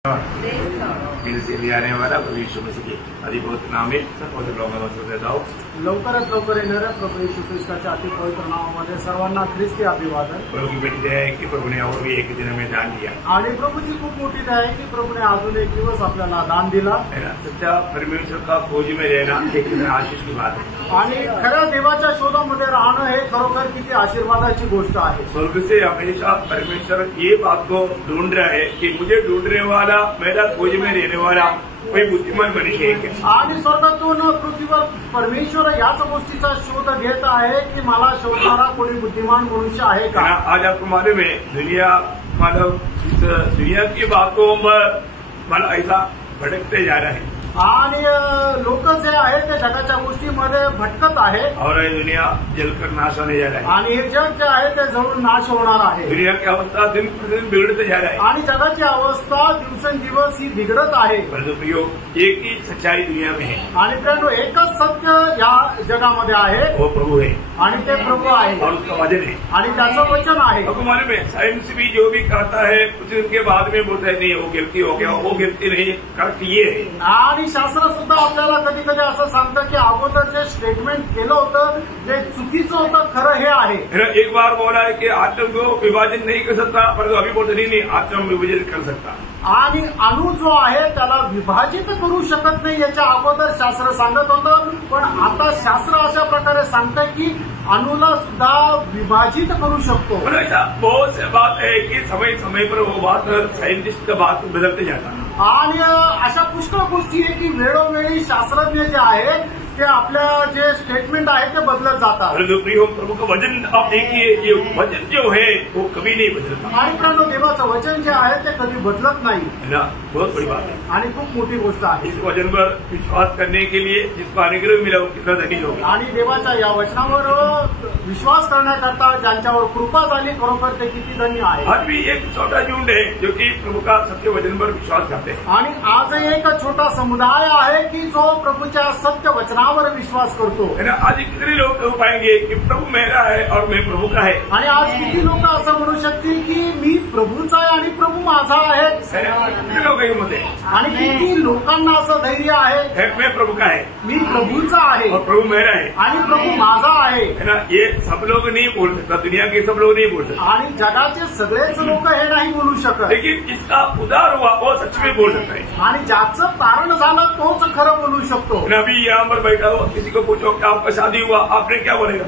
से भी आने वाला भविष्य में से अधिभूत नामे सर्वत्र लोकांना देता हूं। लवकरात लवकर येणाऱ्या प्रभू येशू ख्रिस्ताच्या अति पवित्र नावामध्ये सर्वांना ख्रिस्ती अभिवादन। प्रभु की बड़ी दया है कि प्रभु ने और भी एक दिन में दान दिया आणि प्रभूची खूप मोठी दया आहे की प्रभूने अजून एक दिवस आपल्याला दान दिला है ना। सच्चा परमेश्वर का खोज में रहना एक आशीष की बात है आणि खऱ्या देवाच्या शोधामध्ये राहणं हे खरोखर किती आशीर्वादाची गोष्ट आहे। स्वर्ग से हमेशा परमेश्वर ये बात को ढूंढ रहा है कि मुझे ढूंढने वाला, मेरा खोज में रहने वाला कोई बुद्धिमान मनुष्य है क्या। आणि स्वर्गातून पृथ्वीवर परमेश्वर याच गोष्टीचा शोध घेत आहे की मला शोधणारा कोणी बुद्धिमान मनुष्य आहे का। आज आपको मालूम है दुनिया मतलब इस दुनिया की बातों पर मतलब ऐसा भटकते जा रहा है आणि लोक जे आहेत ते जगाच्या गोष्टीमध्ये भटकत आहे और ये दुनिया जलकर नाश होने जा रहा है आणि हे जग जे आहे ते जळून नाश होणार आहे। दुनिया की अवस्था दिन प्रतिदिन बिगड़ते जा रहा है आणि जगाची अवस्था दिवसेंदिवस ही बिघडत आहे। परंतु प्रियो एक ही सच्चाई दुनिया में है आणि त्यानो एकच सत्य या जगामध्ये आहे, वो प्रभु है आणि ते प्रभू आहे और उसका वचन है आणि त्याचं वचन आहे। आपको मालूम है साइंस भी जो भी कहता है कुछ दिन के बाद में बोलता है नहीं वो गिरती हो गया, वो गिरती नहीं, करेक्ट ये है। आणि शास्त्र सुद्धा आपल्याला कधी कधी असं सांगतं की अगोदर जे स्टेटमेंट केलं होतं जे चुकीचं होतं खरं हे आहे। एक बार बोला है कि आत्म को विभाजन नहीं कर सकता, परंतु अभी बोलते नहीं आत्म विभाजन कर सकता। आणि अणु जो आहे त्याला विभाजित करू शकत नाही याच्या अगोदर शास्त्र सांगत होतं, पण आता शास्त्र अशा प्रकारे सांगतं की अणुला सुद्धा विभाजित करू शकतो। ऐसा बहुत से बात है कि समय समय पर वो बात साइंटिस्ट का बात बदलते जाता है आणि अशा पुष्कळ गोष्टी आहे की वेळोवेळी शास्त्रज्ञ जे आहे ते आपल्या जे स्टेटमेंट आहे ते बदलत जातात। प्रभु का वचन आप देखिए, ये वचन जो है वो कभी नहीं बदलता आणि कारण देवाचं वचन जे आहे ते कधी बदलत नाही है ना। बहुत बड़ी बात है आणि खूप मोठी गोष्ट आहे। इस वचन पर विश्वास करने के लिए जिसको अनुग्रह मिला वो कितना धनी होगा। आणि देवाच्या या वचनावर विश्वास करण्याकरता ज्यांच्यावर कृपा झाली खरोखर ते किती धन्य आहे। आज भी एक छोटा झुंड है जो कि प्रभु का सत्य वचन पर विश्वास करते हैं आणि आज एक छोटा समुदाय आहे की जो प्रभूच्या सत्य वचनावर विश्वास करतो है ना। आज कितने लोग पाएंगे कि प्रभु मेरा है और मैं प्रभु का है। आणि आज किती लोक असं म्हणू शकतील की मी प्रभूचा आहे आणि प्रभू माझा आहे। कितने लोग हैं मध्ये आणि किती लोकांना असं धैर्य आहे मैं प्रभु का है, मी प्रभूचा आहे और प्रभु मेरा है आणि प्रभू माझा आहे है ना। ये सब लोग नहीं बोल सकता, दुनिया के सब लोग नहीं बोल सकते, आणि जगाचे सगळेच लोक हे नाही बोलू शकत। लेकिन जिसका उद्धार हुआ वो सच में बोल सकता है आणि ज्याचं तारण झालं तोच खरं बोलू शकतो। अभी यहाँ पर बैठा हो किसी को पूछो कि आपका शादी हुआ, आपने क्या बोलेगा।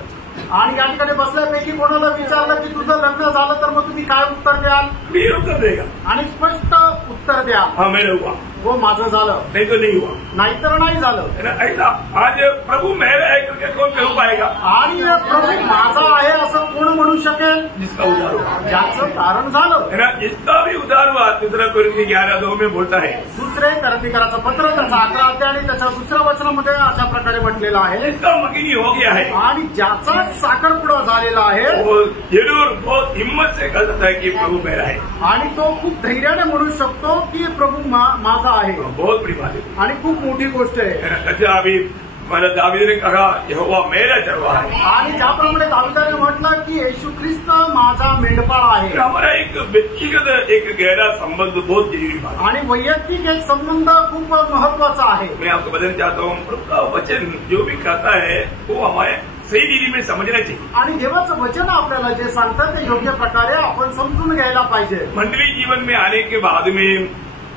आणि या ठिकाणी बसल्यापैकी कोणाला विचारलं की तुझं लग्न झालं तर मग तुम्ही काय उत्तर द्याल। मी उत्तर देगा आणि स्पष्ट उत्तर द्या, हाँ मेरा हुआ, वो माझं झालं, नहीं तो नहीं हुआ, नाहीतर नाही झालं। ऐसा आज प्रभु मेरा है करके कौन कह पाएगा। आणि प्रभू माझा आहे असं कोण म्हणू शकेल जिसका उद्धार हुआ, ज्याचं तारण झालं है ना। जिसका भी उद्धार हुआ दूसरा कोरिन्थी 11:2 में बोलता है। दुसरे करंथीकराचं पत्र त्याचा 11 अध्याय आणि त्याच्या दुसऱ्या वचनामध्ये अशा प्रकारे म्हटलेलं आहे जिसका मगिनी हो गया है आणि ज्याचा साखरपुडा झालेला आहे वो जरूर बहुत हिम्मत से कह सकता है कि प्रभु मेरा है आणि तो खूप धैर्याने म्हणू शकतो की प्रभू माझा आहे। बहुत बड़ी बात है आणि खूप मोठी गोष्ट आहे। अच्छा अभी मतलब दावीद ने कहा यहोवा मेरा चरवाहा है, आणि ज्याप्रमाणे दाविदाने म्हटलं की येशू ख्रिस्त माझा मेंढपाळ आहे। हमारा एक व्यक्तिगत एक गहरा संबंध बहुत जरूरी बात है आणि वैयक्तिक एक संबंध खूप महत्वाचा आहे। मैं आपको बताना चाहता हूँ प्रभु का वचन जो भी कहता है वो हमारे सही दीदी में समझना चाहिए। आणि देवाचं वचन आपल्याला जे सांगतं ते योग्य प्रकारे आपण समजून घ्यायला पाहिजे। मंडली जीवन में आने के बाद में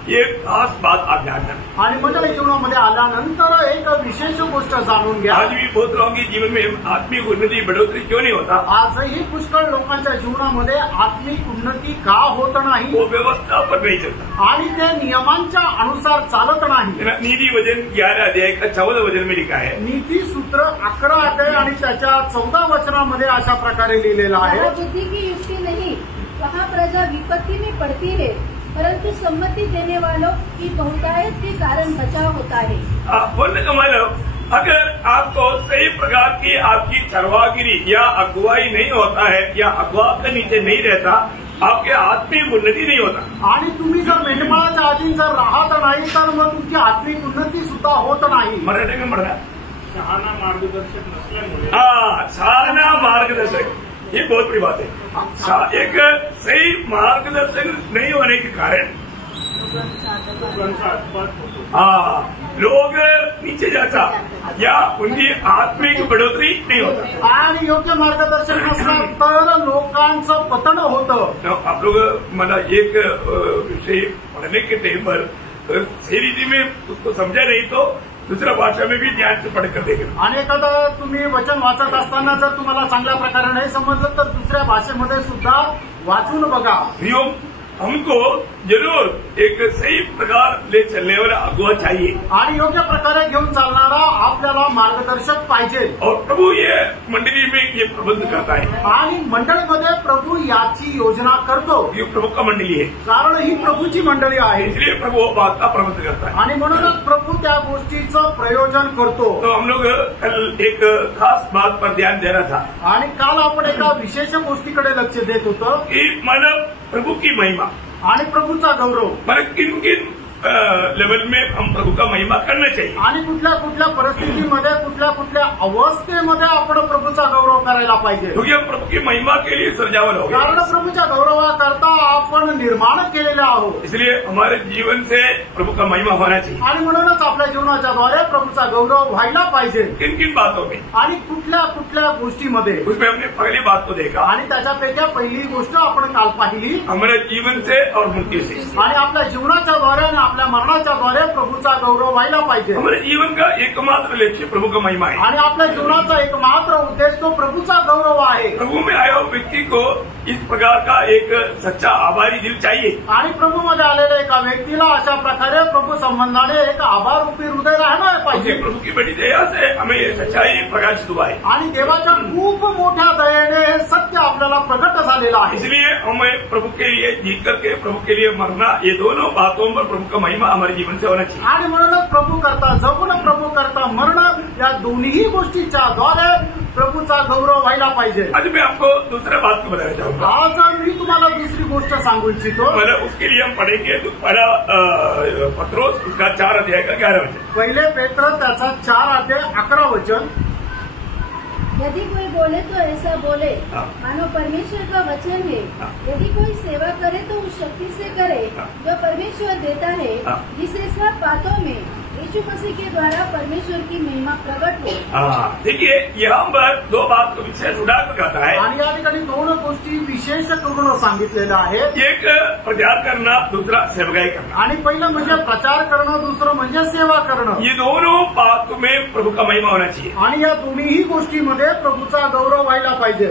ये खास बात आप जानना, आणि मंडळी जीवनामध्ये आल्यानंतर एक विशेष गोष्ट जाणून घ्या। आज भी बहुत लोगों के जीवन में आत्मिक उन्नति बढ़ोतरी क्यों नहीं होता। आजही पुष्कळ लोकांच्या जीवनामध्ये आत्मिक उन्नती का होत नाही, वो व्यवस्था पर नहीं चलता आणि ते नियमांच्या अनुसार चालत नाही। नीति वचन 11 अध्याय का 14 वचन में लिखा है। नीती सूत्र 11 अध्याय आणि त्याच्या 14 वचनामध्ये अशा प्रकारे लिहिलेलं आहे। बुद्धि की युक्ति नहीं, वहाँ प्रजा विपत्ति में पड़ती है, परंतु सम्मति देने वालों की बहुतायत के कारण बचाव होता है। बोलने का मतलब अगर आपको सही प्रकार की आपकी चरवागिरी या अगुवाई नहीं होता है या अगुवा के नीचे नहीं रहता, आपके आत्मिक उन्नति नहीं होता। आणि तुम्ही जर मेंढपाळाच्या अधीन जर राहत नाही तर मग तुमची आत्मिक उन्नती सुद्धा होत नाही। मराठी में म्हणा शहाणा मार्गदर्शक नसल्यामुळे, शहाणा मार्गदर्शक, ये बहुत बड़ी बात है। एक सही मार्गदर्शन नहीं होने के कारण हाँ, लोग नीचे जाता या उनकी आत्मिक बढ़ोतरी नहीं होता आणि योग्य मार्गदर्शन नसलं तर लोकांचं पतन होतं. तो आप लोग मतलब एक विषय पढ़ने के टाइम पर सही रीति में उसको समझा नहीं तो दुसऱ्या भाषा में भी ध्यान से पढ़कर देखें. आणि एखादं तुम्ही वचन वाचत असताना जर तुम्हाला चांगल्या प्रकारे नाही समजलं तर दुसऱ्या भाषेमध्ये सुद्धा वाचून बघा. हमको जरूर एक सही प्रकार ले चलने वाला अगुवा चाहिए आणि योग्य प्रकारे घेऊन चालणारा आपल्याला मार्गदर्शक पाहिजे. और प्रभु ये मंडली में ये प्रबंध करता है आणि मंडळीमध्ये प्रभू याची योजना करतो. ये प्रभु का मंडली है कारण ही प्रभूची मंडळी आहे इसलिए प्रभु वो बात का प्रबंध करता है. आणि म्हणूनच प्रभू त्या गोष्टीचं प्रयोजन करतो. तो हम लोग कल एक खास बात पर ध्यान दे रहा था आणि काल आपण एका विशेष गोष्टीकडे लक्ष देत होतो कि मानव प्रभु की महिमा आणि प्रभूचा गौरव. मतलब किन किन लेवल में हम प्रभु का महिमा करना चाहिए आणि कुठल्या कुठल्या परिस्थितीमध्ये कुठल्या कुठल्या अवस्थेमध्ये आपण प्रभूचा गौरव करायला पाहिजे. क्योंकि हम प्रभु की महिमा के लिए सृजावल हो कारण गए प्रभूच्या गौरवाकरता आपण निर्माण केलेले आहोत. इसलिए हमारे जीवन से प्रभु का महिमा होना चाहिए. आणि म्हणूनच आपल्या जीवनाच्या द्वारे प्रभूचा गौरव व्हायला पाहिजे. किन किन बातों में आणि कुठल्या कुठल्या गोष्टीमध्ये उसमें हमने पहली बात को देखा आणि त्याच्यापैकी पहिली गोष्ट आपण काल पाहिली हमारे जीवन से और मृत्यु से आणि आपल्या जीवनाच्या द्वारे आणि आपल्या मरणाच्या द्वारे प्रभूचा गौरव व्हायला पाहिजे. हमारे जीवन का एकमात्र लक्ष्य प्रभु का महिमा है. आणि आपल्या जीवनाचा एकमात्र उद्देश तो प्रभूचा गौरव आहे. प्रभु में आया हुआ व्यक्ति को इस प्रकार का एक सच्चा आभारी दिल चाहिए आणि प्रभूमध्ये आलेल्या एका व्यक्तीला अशा प्रकारे प्रभू संबंधाने एक आभाररूपी हृदय राहणार पाहिजे. क्योंकि प्रभु की बड़ी दया से हमें ये सच्चाई प्रकाशित हुआ है. आणि देवाच्या खूप मोठ्या दयेने हे सत्य आपल्याला प्रगट झालेलं आहे. इसलिए हमें प्रभु के लिए जीत करके प्रभु के लिए मरना ये दोनों बातों पर प्रभु का महिमा हमारे जीवन से होना चाहिए. आणि म्हणूनच प्रभू करता जगून प्रभू करता मरण या दोन्ही गोष्टीच्या द्वारे प्रभूचा गौरव व्हायला पाहिजे. आज मैं आपको दूसरा बात को बताना चाहूंगा. आज मी तुम्हाला दुसरी गोष्ट सांगू इच्छितो. मतलब उसके लिए हम पढ़ेंगे पहला पत्रोस उसका 4 अध्याय का 11 वचन. पहिले पेत्र त्याचा 4 अध्याय 11 वचन. यदि कोई बोले तो ऐसा बोले हाँ। मानो परमेश्वर का वचन है. हाँ। यदि कोई सेवा करे तो उस शक्ति से करे हाँ। जो परमेश्वर देता है हाँ। जिससे सब बातों में यीशु मसीह के द्वारा परमेश्वर की महिमा प्रकट हो. देखिए यहाँ पर दो बात को विशेष उदाहरण कहता है. आणि या ठिकाणी 2 गोष्टी विशेष करून सांगितलेल्या आहेत. एक प्रचार करना दूसरा सेवकाई करना. आणि पहिलं म्हणजे प्रचार करणं दुसरं म्हणजे सेवा करणं. ये दोनों बातों में प्रभु का महिमा होना चाहिए. आणि या दोन्ही गोष्टीमध्ये प्रभूचा गौरव व्हायला पाहिजे.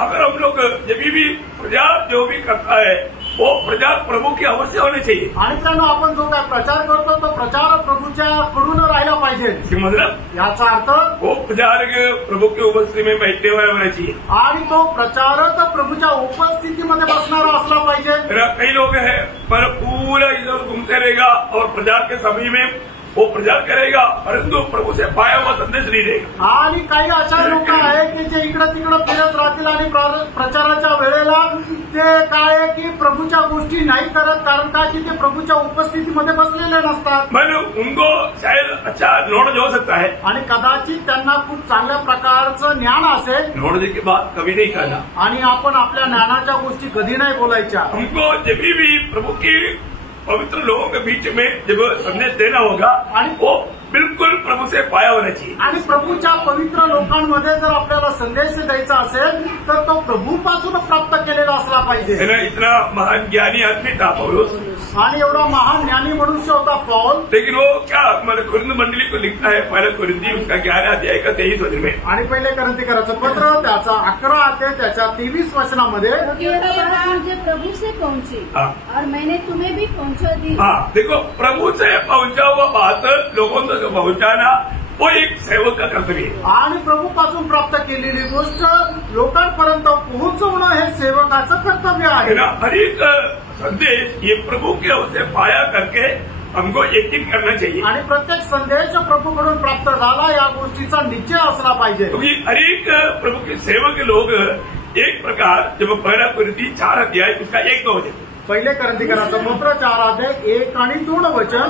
अगर हम लोग जब भी प्रचार जो भी करता है वो प्रचार प्रभु की अवश्य होने चाहिए. आणि त्यानं आपण जो काय प्रचार करतो तो प्रचार प्रभूच्या कडून राहिला पाहिजे. मतलब याचा अर्थ वो प्रचार प्रभु की उपस्थिति में बैठने वाला होना चाहिए. आणि तो प्रचारक प्रभूच्या उपस्थितीमध्ये बसणारा असला पाहिजे. कई लोग हैं पर पूरा इधर घूमते रहेगा और प्रचार के समय में वो प्रचार करेगा परंतु प्रभु से पाया हुआ संदेश नहीं रहेगा. आणि काही अशा लोक आहेत की जे इकडे तिकडे फिरत राहतील आणि प्रचाराच्या वेळेला ते काय की प्रभूच्या गोष्टी नाही करत. कारण काय की ते प्रभूच्या उपस्थितीमध्ये बसलेले नसतात. मतलब उनको शायद अच्छा नॉलेज हो सकता है आणि कदाचित त्यांना खूप चांगल्या प्रकारचं ज्ञान असेल. नॉलेज की बात कभी नहीं करना. आणि आपण आपल्या ज्ञानाच्या गोष्टी कधी नाही बोलायच्या. हमको जब भी प्रभु की पवित्र लोगों के बीच में जब संदेश देना होगा वो बिल्कुल प्रभु से पाया होना चाहिए. आणि प्रभूच्या पवित्र लोकांमध्ये जर आपल्याला संदेश द्यायचा असेल तर तो प्रभूपासून प्राप्त केलेला असला पाहिजे. इतना महान ज्ञानी आदमी था पौलुस. आणि एवढा महान ज्ञानी मनुष्य होता पौल. लेकिन वो क्या मतलब कुरिन्थ मंडली को लिखता है पहले कुरिन्थी उसका 11 अध्याय का 23 वचन में. आणि पहिले करंथीकराचं पत्र त्याचा 11 अध्याय त्याच्या 23 वचनामध्ये मुझे प्रभु से पहुंची और मैंने तुम्हें भी पहुंचा दी. देखो प्रभु से पहुंचा हुआ बात लोगों तक पहुंचाना वो एक सेवक का कर्तव्य है. आणि प्रभूपासून प्राप्त केलेली गोष्ट लोकांपर्यंत पोहोचवणं हे सेवकाचं कर्तव्य आहे. हर एक संदेश ये प्रभु के उसे पाया करके हमको यकीन करना चाहिए. आणि प्रत्येक संदेश प्रभूकडून प्राप्त झाला या गोष्टीचा निश्चय असला पाहिजे. क्योंकि हर एक प्रभु के सेवक लोग एक प्रकार जब पहला कुरिन्थी 4 अध्याय उसका 1-2 वचन. पहिले करंथीकराचं पत्र 4 अध्याय 1 आणि 2 वचन.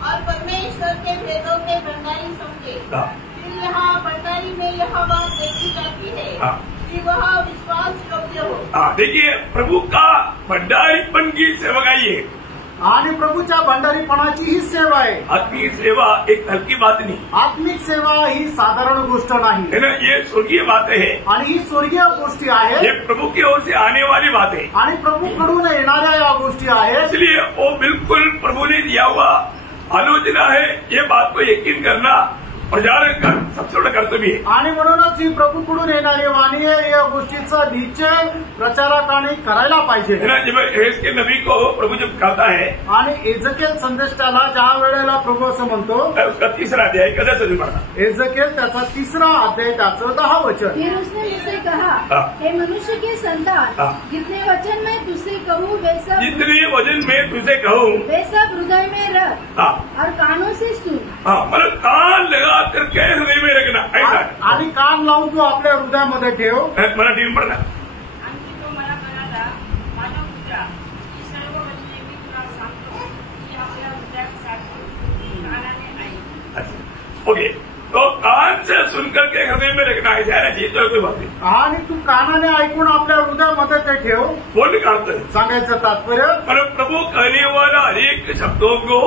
और परमेश्वर के भेदों के भंडारी समझे. फिर यहाँ भंडारी में यह बात देखी जाती है कि वह विश्वास योग्य हो. देखिए प्रभु का भंडारीपन की सेवकाई है आणि प्रभूच्या भंडारीपणाची ही सेवा आहे. आत्मिक सेवा एक हलकी बात नहीं, आत्मिक सेवा ही साधारण गोष्ट नाही है ना. ये स्वर्गीय बात है, आणि ही स्वर्गीय गोष्टी ये आहेत प्रभु की ओर से आने वाली बात है. आणि प्रभूकडून येणाऱ्या या गोष्टी आहेत. इसलिए वो बिल्कुल प्रभु ने दिया हुआ आलोचना है. ये बात को यकीन करना प्रचार का सबसे बड़ा कर्तव्य है. आणि म्हणूनच ही प्रभूकडून येणारी वाणी आहे, या गोष्टीचा निश्चय प्रचारकाने करायला पाहिजे. है ना. जब एस के नबी को प्रभु जब कहता है, आणि एजकेल संदेष्टाला ज्या वेळेला प्रभू असं म्हणतो, उसका तीसरा अध्याय कदा से पढ़ा, एजकेल त्याचा 3रा अध्याय त्याचं 10 वचन. फिर उसने मुझसे कहा, हे मनुष्य के संतान, जितने वचन मैं तुझसे कहूँ वैसा जितने वचन में तुझे कहूँ वैसा हृदय में रख और कानों से सुन. मतलब कान लगा करके हृदय में रखना, ऐसा. आणि कान लावून तू आपल्या हृदयामध्ये ठेव. मराठी में पढ़ना. आणखी तो मला म्हणाला, माझ्या पुत्रा, ही सर्व वचने मी तुला सांगतो की आपल्या हृदयात साठवून कानाने ऐक. ओके, तो कान से सुनकर के हृदय में रखना है, ऐसा चाहिए तो कोई बात नहीं. आणि तू कानाने ऐकून आपल्या हृदयामध्ये ते ठेव. बोलने का अर्थ है, सांगायचं तात्पर्य, पर प्रभु कहने वाला अनेक शब्दों को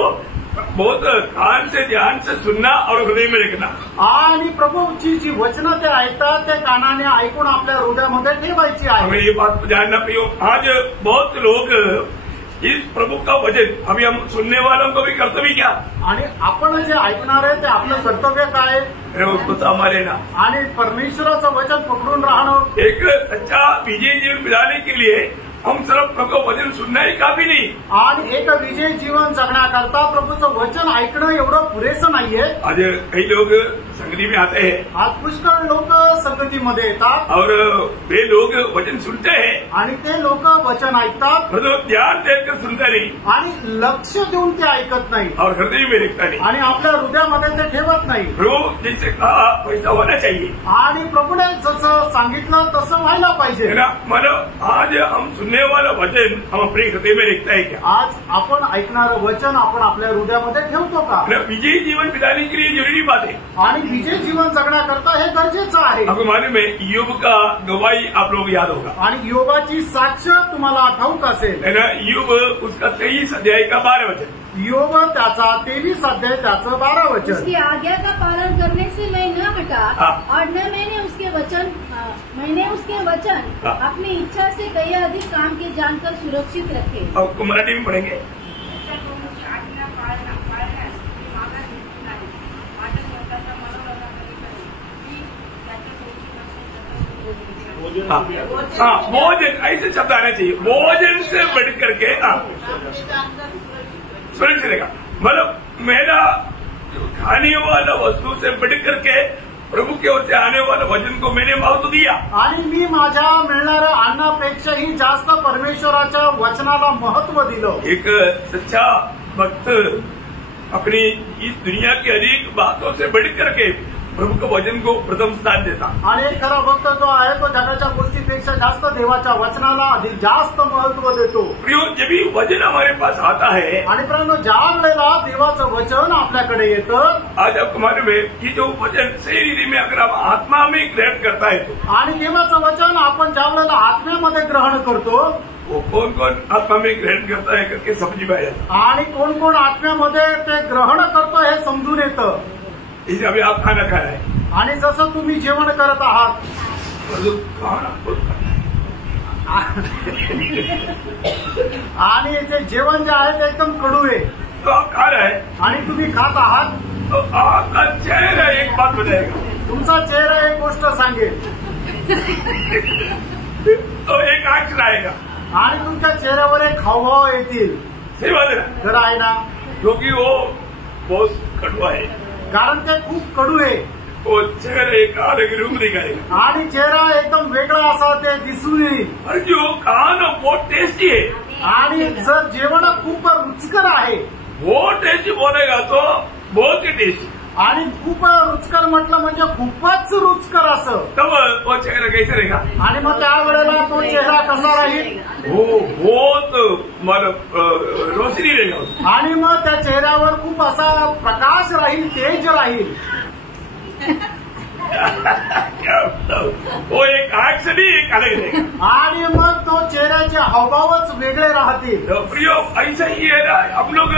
बहुत कान से ध्यान से सुनना और हृदय में रखना. आणि प्रभूची जी वचनं ते ऐकतात ते कानाने ऐकून आपल्या हृदयामध्ये ठेवायची हमें आहे. ये बात जानना चाहिए. आज बहुत लोग इस प्रभु का वचन, अभी हम सुनने वालों को भी कर्तव्य क्या, आणि आपण जे ऐकणार आहे ते आपलं कर्तव्य काय, उसको सामारे ना. आणि परमेश्वराचं वचन पकडून राहणं. एक सच्चा विजय जीवन बिताने के लिए हम सिर्फ प्रभु वचन सुनना ही काफी नहीं. आणि एक विजय जीवन जगण्याकरता प्रभूचं वचन ऐकणं एवढं पुरेसं नाहीये. आज कई लोग संगति में आते हैं आज पुष्कळ लोक संगतीमध्ये येतात और वे लोग वचन सुनते हैं, आणि ते लोक वचन ऐकतात तो ध्यान देकर सुनता नहीं आणि लक्ष देऊन ते ऐकत नाही और हृदय में रखता नहीं. आणि आपल्या हृदयामध्ये ते ठेवत नाही. प्रभु जैसे कहा वैसा होना चाहिए, आणि प्रभूने जसं सांगितलं तसं व्हायला है पाहिजे. ना. मतलब आज हम सुनने वाला वचन हम अपने हृदय में रखता है क्या, आज आपण ऐकणारं वचन आपण आपल्या हृदयामध्ये ठेवतो का. विजयी जीवन बिताने के लिए जरूरी बात है. आणि विजय जीवन जगण्याकरता हे गरजेचं आहे. आपको मालूम है योग का गवाही आप लोग याद होगा, आणि योगाची साक्ष तुम्हाला ठाऊक असेल. है ना. योग उसका 23 अध्याय का 12 वचन, योग त्याचा 23 अध्याय त्याचं 12 वचन. उसकी आज्ञा का पालन करने से मैं न हटा और न मैंने उसके वचन अपनी इच्छा से कई अधिक काम के जानकर सुरक्षित रखे. आपको मराठी में पढ़ेंगे. त्याच्या प्रभूची आज्ञा पाळण्यास मी माघार घेतली नाही. माझ्या स्वतःच्या मनोरथाकडे करेन. मी त्याच्या गोष्टी हाँ, भोजन ऐसे शब्द आना चाहिए. भोजन से बढ़ करके सुरक्षित रहेगा. मतलब मेरा खाने वाला वस्तू से बढ़ करके प्रभु की ओर से आने वाला वचन को मैंने महत्व दिया. आणि मी माझ्या मिळणाऱ्या अन्नापेक्षाही जास्त परमेश्वराच्या वचनाला महत्व दिलं. एक सच्चा भक्त अपनी इस दुनिया की अनेक बातों से बढ़ करके प्रभु के वचन को प्रथम स्थान देता. आणि एक खरा भक्त जो आहे तो जगाच्या गोष्टीपेक्षा जास्त देवाच्या वचनाला अधिक जास्त महत्व देतो. प्रियो, जब भी वचन हमारे पास आता है, आणि परंतु ज्या वेळेला देवाचं वचन आपल्याकडे येतं, आज आपको मालूम है कि जो वचन सही रीति में अगर आप आत्मा में ग्रहण करता है तो, आणि देवाचं वचन आपण ज्या वेळेला आत्म्यामध्ये ग्रहण करतो, वो कौन कौन आत्मा में ग्रहण करता है करके समझ में आया. आणि कोण कोण आत्म्यामध्ये ते ग्रहण करतो हे समजून येतं. इसे अभी आप खाना खा रहे हैं आणि जसं तुम्ही जेवण करत आहात, और जो खाना खुद खाता आणि ते जेवण जे आहे ते एकदम कडू आहे, तो आप खा रहे हैं, आणि तुम्ही खात आहात, तो आपका चेहरा एक बात बताएगा, तुमचा चेहरा एक गोष्ट सांगेल, तो एक एक्शन आएगा, आणि तुमच्या चेहऱ्यावर एक हावभाव येतील. सही बात है ना. खरं आहे ना. क्योंकि वो बहुत कड़वा है, कारण ते खूप कडू आहे. वो चेहरा एक अलग रूप दिखाएगा, आणि चेहरा एकदम वेगळा असा ते दिसून येईल. और जो खाना बहुत टेस्टी है, आणि जर जेवण खूप रुचकर आहे, वो टेस्टी बोलेगा तो बहुत ही टेस्टी, आणि खूप रुचकर म्हटलं म्हणजे खूपच रुचकर असं, तब वो चेहरा कैसे रहेगा. आणि मग त्यावेळेला तो चेहरा कसा राहील, वो बहुत मतलब रोशनी रहेगा, आणि मग त्या चेहऱ्यावर खूप असा प्रकाश राहील, तेज राहील. क्या बताऊं, वो एक आंख से भी एक अलग रहेगा। आणि मग तो चेहऱ्याचे हावभावच वेगळे राहतील। तो प्रियो ऐसा ही है ना, हम लोग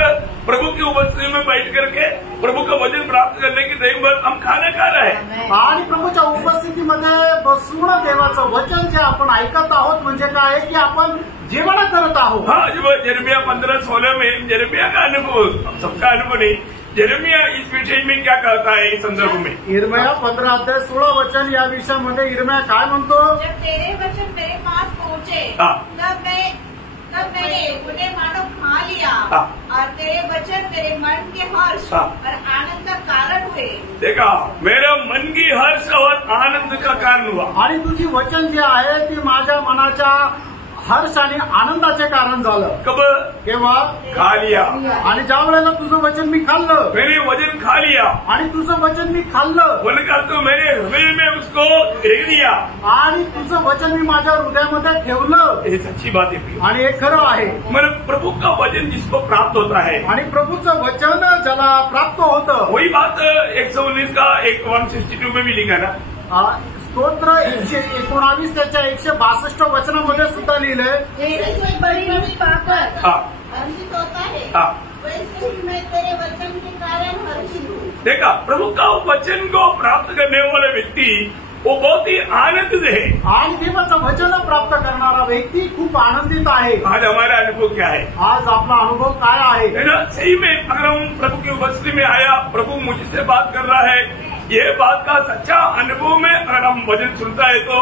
प्रभु की उपस्थिति में बैठ करके प्रभु का वचन प्राप्त करने की टाइम पर हम खाना खा रहे हैं आणि प्रभूच्या उपस्थितीमध्ये बसून देवाचं वचन जे आपण ऐकत आहोत म्हणजे काय की आपण जेवण करत आहोत। हाँ, जब यिर्मयाह 15:16 में यिर्मयाह का अनुभव, सबका अनुभव नहीं, यिर्मयाह इस विषय में क्या कहता है इस संदर्भ में? यिर्मयाह 15:16 वचन या विषयामध्ये यिर्मयाह काय म्हणतो? जब तेरे वचन मेरे पास पहुँचे हाँ। तब मैंने उन्हें मानो खा लिया हाँ। और तेरे वचन मेरे मन के हर्ष हाँ। और आनंद का कारण हुए। देखा, मेरा मन की हर्ष और आनंद का कारण हुआ। आणि तुझी वचन जे आहे ती माझ्या मनाच्या हर्ष आणि आनंदाचे कारण झालं। कब? केव्हा? खा लिया। आणि ज्या वेळेला तुझं वचन मी खाल्लं, मैंने वचन खा लिया, आणि तुझं वचन मी खाल्लं, बनकर तो मेरे हृदय में उसको रख दिया, आणि तुझं वचन मी माझ्या हृदयामध्ये ठेवलं। ये सच्ची बात है प्रिय। आणि हे खरं आहे। मतलब प्रभु का वचन जिसको प्राप्त होता है, आणि प्रभूचं वचन ज्याला प्राप्त होतं, वही बात 119 का 162 में भी लिखा ना। स्तोत्र 119 त्याच्या 162 वचनामध्ये सुद्धा लिहिलंय, जैसे बड़ी रूप पाकर हाँ, हर्षित होता है हाँ। वैसे ही मैं तेरे वचन के कारण हर्षित हूँ। देखा, प्रभु का वचन को प्राप्त करने वाला व्यक्ति वो बहुत ही आनंदित है। आणि देवाचं वचन प्राप्त करणारा व्यक्ती खूप आनंदित आहे। आज हमारा अनुभव क्या है? आज आपला अनुभव काय आहे? है ना, सही में अगर हम प्रभु की उपस्थिति में आया, प्रभु मुझसे बात कर रहा है, ये बात का सच्चा अनुभव में अगर हम वचन सुनता है तो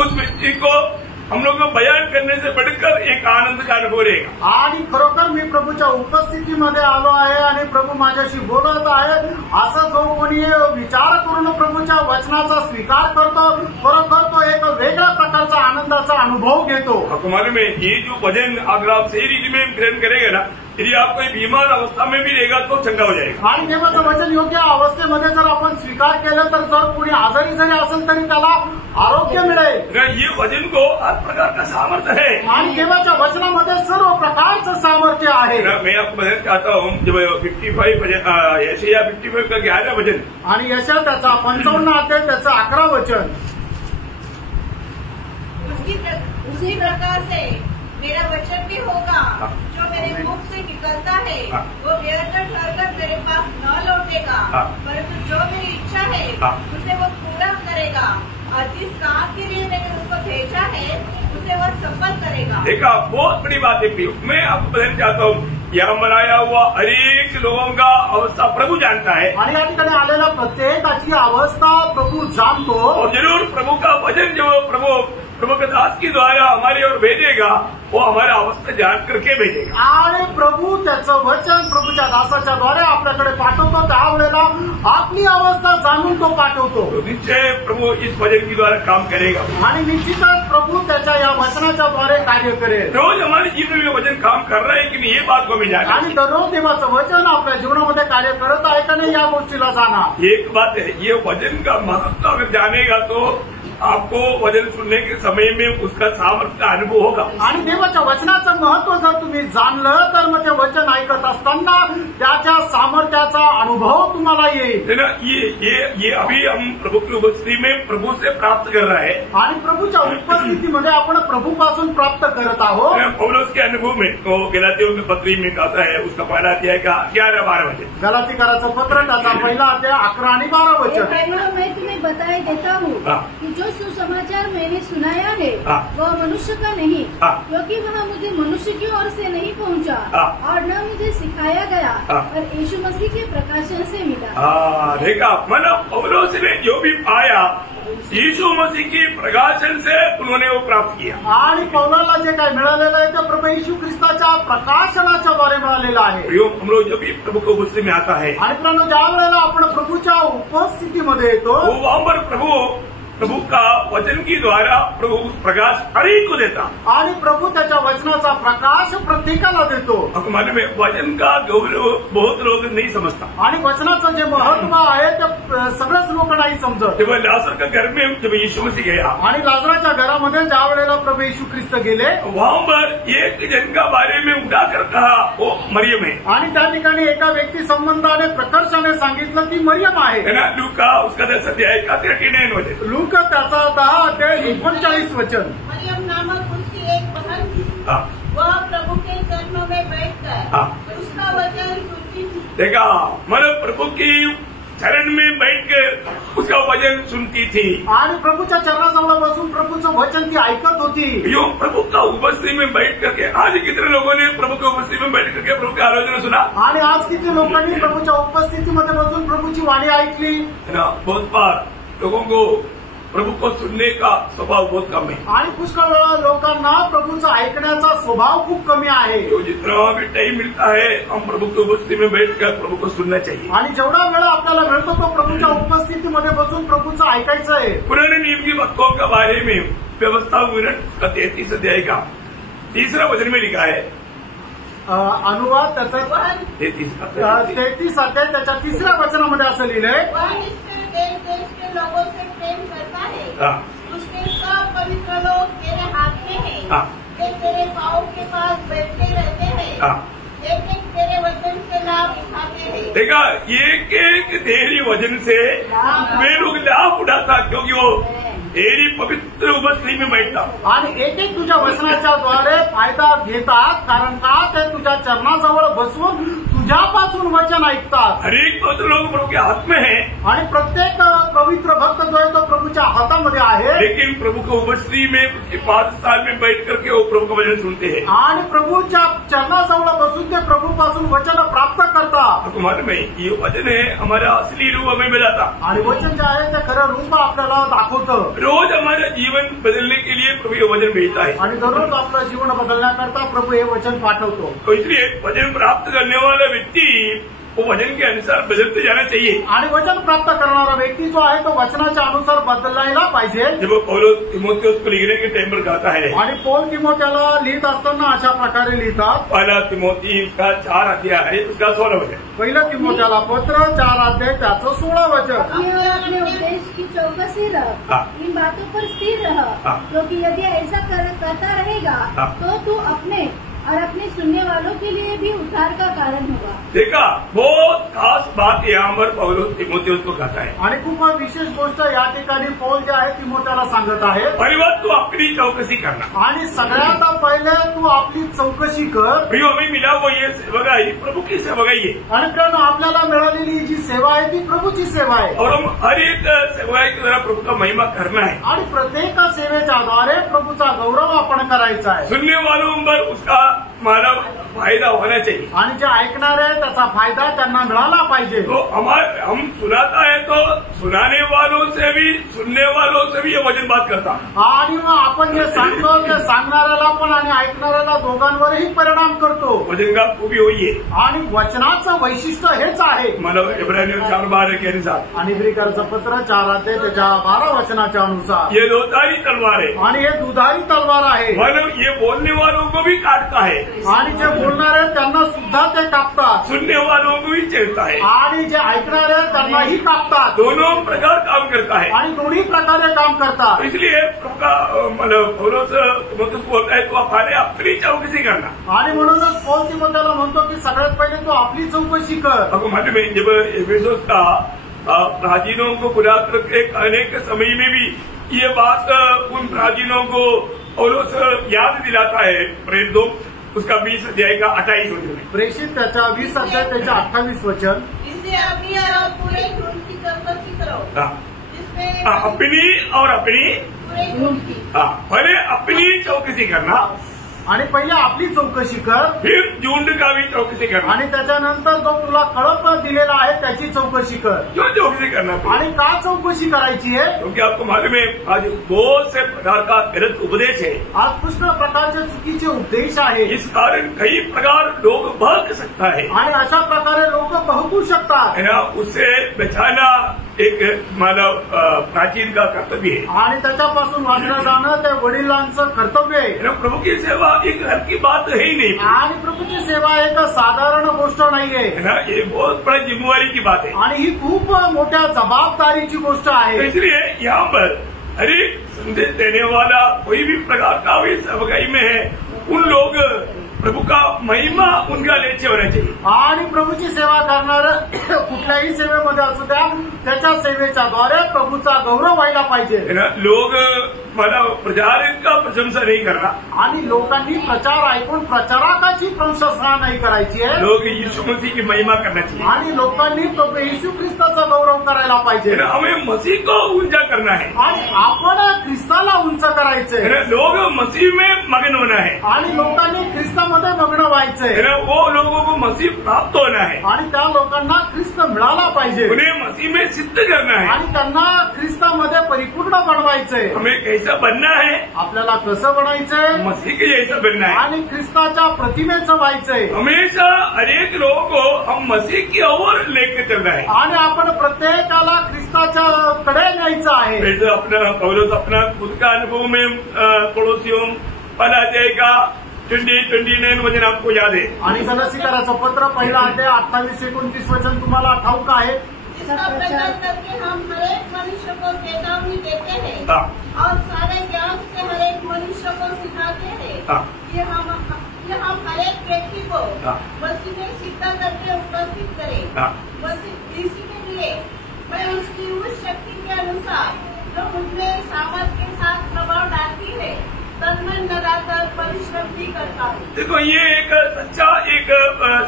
उस व्यक्ति को हम लोग बयान करने से बढ़कर एक आनंद का अनुभव रहेगा। आणि खरोखर मी प्रभूच्या उपस्थितीमध्ये आलो आहे आणि प्रभू माझ्याशी बोलत आहे असं जो कोणी विचार करून प्रभूच्या वचनाचा स्वीकार करतो, खरोखर तो एक वेगळ्या प्रकारचा आनंदाचा अनुभव घेतो। आपको मालूम है, ये जो वचन अगर आप सही रीति में ग्रहण करेंगे ना, यदि आप कोई बीमार अवस्था में भी रहेगा तो चंगा हो जाएगा। आणि देवाचं वचन योग्य अवस्थेमध्ये जर आपण स्वीकार केलं तर जर कोणी आजारी जरी असेल तरी त्याला आरोग्य मिळेल। ये वचन को हर प्रकार का सामर्थ्य है। आणि देवाच्या वचनामध्ये सर्व प्रकारचं सामर्थ्य आहे। मैं आपको बताना चाहता हूँ, जब 55 यशायाह 55 का 11 वचन आणि यशा त्याचा 55 अध्याय त्याचं 11 वचन, उसी प्रकार से मेरा वचन भी होगा जो मेरे मुख से निकलता है वो व्यर्थ ठहरकर मेरे पास न लौटेगा, परंतु जो मेरी इच्छा है उसे वो पूरा करेगा और जिस काम के लिए मैंने उसको भेजा है उसे वह सफल करेगा। देखा, बहुत बड़ी बात है प्रियो। मैं आपको बताना चाहता हूँ, यहाँ बनाया हुआ हरेक लोगों का अवस्था प्रभु जानता है आणि या ठिकाणी आलेल्या प्रत्येकाची अवस्था प्रभू जाणतो। और जरूर प्रभु का वचन जो प्रभु के दास के द्वारा हमारी ओर भेजेगा वो हमारा अवस्था जान करके भेजेगा। आणि प्रभू त्याचं वचन प्रभूच्या दासाच्या द्वारे आपल्याकडे पाठवतो, त्यावेळेला आपली अवस्था जाणून तो पाठवतो। तो निश्चय प्रभु इस वचन के द्वारा काम करेगा आणि निश्चितच प्रभू त्याच्या या वचनाच्या द्वारे कार्य करेल। रोज हमारे जीवन में वचन काम कर रहा है कि नहीं, ये बात को हमें जानना आणि दररोज देवाचं वचन आपल्या जीवनामध्ये कार्य करत आहे का नाही या गोष्टीला जाणा। एक बात है, ये वचन का महत्व अगर जानेगा तो आपको वचन सुनने के समय में उसका सामर्थ्य का अनुभव होगा। आणि देवाच्या वचनाचं महत्व जर तुम्ही जाणलं तर मग ते वचन ऐकत असताना त्याच्या सामर्थ्याचा अनुभव तुम्हाला येईल। है ना, ये अभी हम प्रभु की उपस्थिति में प्रभु से प्राप्त कर रहे हैं आणि प्रभूच्या उपस्थितीमध्ये आपण प्रभूपासून प्राप्त करत आहोत। पौलुस के अनुभव में तो गलातियों के पत्री में कहता है, उसका पहला अध्याय का 11-12 वचन, गलातीकाराचं पत्र त्याचा पहिला अध्याय 11 आणि 12 वचन। मैं तुम्हें बताए देता हूँ कि जो सुसमाचार मैंने सुनाया है वह मनुष्य का नहीं, क्योंकि वह मुझे मनुष्य की ओर से नहीं पहुँचा और न मुझे सिखाया गया, पर यीशु मसीह के प्रकाशन से मिला। देखा, मतलब पौलुस ने जो भी पाया यीशु मसीह की प्रकाशन से उन्होंने वो प्राप्त किया। आणि पौलाला जे काय मिळालेलं आहे ते प्रभू येशू ख्रिस्ताच्या प्रकाशनाच्या द्वारे मिळालेलं आहे। हम लोग जब भी प्रभु की उपस्थिति में आता है आणि ज्या वेळेला आपण प्रभूच्या उपस्थितीमध्ये येतो वो वहां पर प्रभु प्रभु का वचन की द्वारा प्रभु उस प्रकाश हर एक को देता आणि प्रभु त्याच्या वचनाचा प्रकाश प्रत्येकाला देतो. हमारे में वचन का गौरव बहुत लोग नहीं समझता. आणि वचनाचं जे महत्व आहे ते सगळेच लोक नाही समजत. जब लाजर का घर में जब यीशु मसीह गया आणि लाजराच्या घरामध्ये ज्या वेळेला प्रभू येशू ख्रिस्त गेले वहां पर एक जन का बारे में उठाकर कहा वो मरियम है. आणि त्या ठिकाणी एका व्यक्ती संबंधाने प्रकर्षाने सांगितलं ती मरियम आहे. लूका उसका 10 अध्याय का 39 वचन. लूका त्याचा 10 अध्याय 39 वचन. मरियम नामक उसकी एक बहन थी. वह प्रभु के जन्म में बैठकर उसका वचन सुनती थी. देखा मन प्रभु की चरण में बैठकर उसका वचन सुनती थी. आणि प्रभूच्या चरणाजवळ बसून प्रभूचं वचन ती ऐकत होती. यो प्रभु का उपस्थिति में बैठ करके आज कितने लोगों ने प्रभु की उपस्थिति में बैठ करके प्रभु की आलोचना सुना. आणि आज किती लोकांनी प्रभूच्या उपस्थितीमध्ये बसून प्रभूची वाणी ऐकली. बहुत बार लोगों को प्रभु को सुनने का स्वभाव बहुत कम है. आणि पुष्कळ वेळा लोकांना प्रभूचा ऐकण्याचा स्वभाव खूप कमी आहे. जो जितना भी टाइम मिलता है हम प्रभु की उपस्थिति में बैठकर प्रभु को सुनना चाहिए. आणि जेवढा वेळ आपल्याला मिळतो तो प्रभूच्या उपस्थितीमध्ये बसून प्रभूचं ऐकायचं आहे. पुराने नियम की भक्तों के बारे में व्यवस्था विवरण का 33 अध्याय का 3 वचन में लिखा है. अनुवाद त्याचा 33 अध्याय त्याच्या 3 वचनामध्ये असं लिहिलंय. देश देश के लोगों से प्रेम करता है. उसके सब पवित्र लोग तेरे हाथ में है. वे तेरे पाँव के पास बैठते रहते हैं. एक एक तेरे वचन से लाभ उठाते हैं. देखा एक एक तेरी वचन से वे लोग लाभ उठाता क्योंकि वो तेरी पवित्र उपस्थिति में बैठता. आणि एक एक तुझ्या वचनाच्या द्वारे फायदा घेतात कारण का ते तुझ्या चरणाजवळ बसून तुझ्यापासून वचन ऐकतात. हर एक पवित्र लोग प्रभु के हाथ में है. आणि प्रत्येक पवित्र भक्त जो आहे तो प्रभूच्या हातामध्ये आहे. लेकिन प्रभु की उपस्थिति में उसके 5 साल में बैठ करके वो प्रभु का वचन सुनते हैं. आणि प्रभूच्या चरणाजवळ बसून ते प्रभूपासून वचन प्राप्त करतात. तुम्हारे में ये वचन है हमारा असली रूप हमें मिलाता. आणि वचन जे आहे ते खरं रूप आपल्याला दाखवतं. रोज हमारा जीवन बदलने के लिए प्रभु ये वचन भेजता है. आणि दररोज आपलं जीवन बदलण्याकरता प्रभू हे वचन पाठवतो. तो इसलिए वचन प्राप्त करने वाला व्यक्ति वो वचन के अनुसार बदलते जाना चाहिए. आणि वचन प्राप्त करणारा व्यक्ती जो आहे तो वचनाच्या अनुसार बदलायला पाहिजे. जब पौलुस तिमोथेयुस को लिखने के टाइम पर कहता है आणि पौल तिमोथेला लिहित असताना अशा प्रकारे लिहितात. पहला तिमोथी उसका 4 अध्याय है उसका 16 वचन. पहिलं तिमोथेला पत्र 4 अध्याय त्याचं 16 वचन. अपने उपदेश की चौकसी रह. इन बातों पर स्थिर रह. क्योंकि यदि ऐसा करता रहेगा तो तू अपने और अपने सुनने वालों के लिए भी उद्धार का कारण होगा. देखा बहुत खास बात यहाँ पर पौलुस तिमोथेयुस को कहता है. आणि खूप विशेष गोष्ट या ठिकाणी पौल जे आहे तिमोथेला सांगत आहे. परिवार तू अपनी चौकसी करना. आणि सगळ्यात पहिले तू आपली चौकशी कर. प्रियो हमें मिला वो ये सेवकाई प्रभु की सेवकाई है. आणि कारण आपल्याला मिळालेली जी सेवा आहे ती प्रभूची सेवा आहे. और हम हर एक सेवकाई के द्वारा प्रभु का महिमा करना है. आणि प्रत्येक सेवेच्या द्वारे प्रभूचा गौरव आपण करायचा आहे. सुनने वालों पर उसका हमारा फायदा होना चाहिए. आणि जे ऐकणार आहे त्याचा फायदा त्यांना मिळाला पाहिजे. तो हम सुनाता है तो सुनाने वालों से भी सुनने वालों से भी ये वचन बात करता. आणि मग आपण जे सांगतो ते सांगणाऱ्याला पण आणि ऐकणाऱ्याला दोघांवरही परिणाम करतो. वचन का खूबी हुई है. आणि वचनाचं वैशिष्ट्य हेच आहे. मतलब इब्रानियों 4:12 के अनुसार आणि इब्रिकांचं पत्र 4 अध्याय त्याच्या 12 वचनाच्या अनुसार ये दोधारी तलवार है. आणि हे दुधारी तलवार आहे. मतलब ये बोलने वालों को भी काटता है आणि जे बोलणारे त्यांना सुद्धा ते कापतात. सुनने वालों को भी चेरता है आणि जे ऐकणारे त्यांनाही कापतात. दोनों प्रकार काम करता है. आणि दोन्ही प्रकारे काम करतात. इसलिए मतलब पौलुस तिमोथेयुस बोलता है तो अपनी चौकसी करना. आणि म्हणूनच पौल तिमोथेला म्हणतो की सगळ्यात पहिले तू आपली चौकशी कर. हमारे में जब एफेसुस का प्राचीनों को बुला करके कहने के समय में भी ये बात उन प्राचीनों को पौलुस याद दिलाता है. प्रेम 2 उसका 20 अध्याय का 28 वचन. प्रेषित त्याच्या 20 अध्याय त्याच्या 28 वचन. इससे अपनी और पूरे झूठ की चौकसी करो. अपनी और अपनी पहले अपनी चौकसी करना. आणि पहिले आपली चौकशी कर. फिर झुंड का भी चौकसी करना. आणि त्याच्यानंतर जो तुला कळप दिलेला आहे त्याची चौकशी कर. क्यों चौकसी करना. आणि का चौकशी करायची आहे. क्योंकि आपको मालूम है आज बहुत से प्रकार का गलत उपदेश है. आज पुष्कळ प्रकारचे चुकीचे उपदेश आहे. इस कारण कई प्रकार लोग बहक सकता है. आणि अशा प्रकारे लोक बहकू शकतात. है ना. उससे बचाना एक मानव प्राचीन का कर्तव्य है आणि त्याच्यापासून वाचलं जाणं ते वडिलांचं कर्तव्य आहे. प्रभु की सेवा एक हल्की बात है ही नहीं आणि प्रभूची सेवा एक साधारण गोष्ट नाहीये, है ना. ये बहुत बड़ी जिम्मेवारी की बात है. आणि ही खूप मोठ्या जबाबदारीची गोष्ट आहे. इसलिए यहाँ पर हर एक संदेश देने वाला कोई भी प्रकार का भी सेवकाई में है, उन लोग प्रभु का महिमा उनका लेचे होना चाहिए. आणि प्रभूची सेवा करणार कुठल्याही सेवेमध्ये असू द्या, त्याच्या सेवेच्या द्वारे प्रभूचा गौरव व्हायला पाहिजे. है ना. लोग मला प्रचार का प्रशंसा नहीं करना, आणि लोकांनी प्रचार ऐकून प्रचारकाची प्रशंसा नाही करायची आहे. लोग यीशु मसीह की महिमा करना चाहिए. आणि लोकांनी प्रभू येशू ख्रिस्ताचा गौरव करायला पाहिजे. है ना. हमें मसीह को ऊंचा करना है. आणि आपण ख्रिस्ताला उंच करायचंय. है ना. लोग मसीह में मगन होना है. आणि लोकांनी ख्रिस्तामध्ये मग्न व्हायचंय. है ना. वो लोगों को मसीह प्राप्त होना है. आणि त्या लोकांना ख्रिस्त मिळाला पाहिजे. उन्हें मसीह में सिद्ध करना है. आणि त्यांना ख्रिस्तामध्ये परिपूर्ण बनवायचंय. हमें कैसा बनना है, आपल्याला कसं बनायचंय, मसीह के जैसा बनना है. आणि ख्रिस्ताच्या प्रतिमेचं व्हायचंय. हमेशा हर एक लोगों को हम मसीह की ओर लेकर चलना है. आणि आपण प्रत्येकाला ख्रिस्ताच्या कडे न्यायचं आहे. जैसे अपना पौलुस अपना खुद का अनुभव में कोलोसियों पहला अध्याय का 29 वचन आपको याद है. आणि गलतीकराचं पत्र पहिला अध्याय 28-29 वचन तुम्हाला ठाऊक आहे. इसका प्रचार करके हम हरेक मनुष्य को चेतावनी देते हैं हाँ. और सारे ज्ञान से हरेक मनुष्य को सिखाते हैं हाँ. कि हम हरेक व्यक्ति को हाँ. मसीह में सिद्ध करके उपस्थित करें. हाँ. मसीह इसी के लिए मैं उसकी उस शक्ति के अनुसार जो मुझमें सामर्थ के साथ प्रभाव डालती है तन्मय लगाकर परिश्रम भी करता हूँ. देखो ये एक सच्चा एक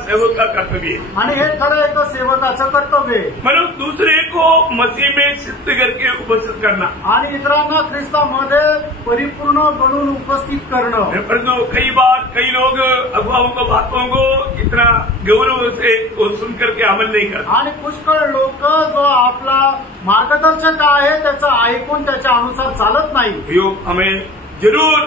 सेवक का कर्तव्य है. आणि हे खरं एक सेवकाचं कर्तव्य आहे. मतलब दूसरे को मसीह में सिद्ध करके उपस्थित करना. आणि इतरांना ख्रिस्तामध्ये परिपूर्ण बनून उपस्थित करणं. परंतु कई बार कई लोग अगुवाओं को बातों को इतना गौरव से सुन करके अमल नहीं करते. आणि पुष्कळ लोक जो आपला मार्गदर्शक आहे त्याचं ऐकून त्याच्या अनुसार चालत नाही. हमें जरूर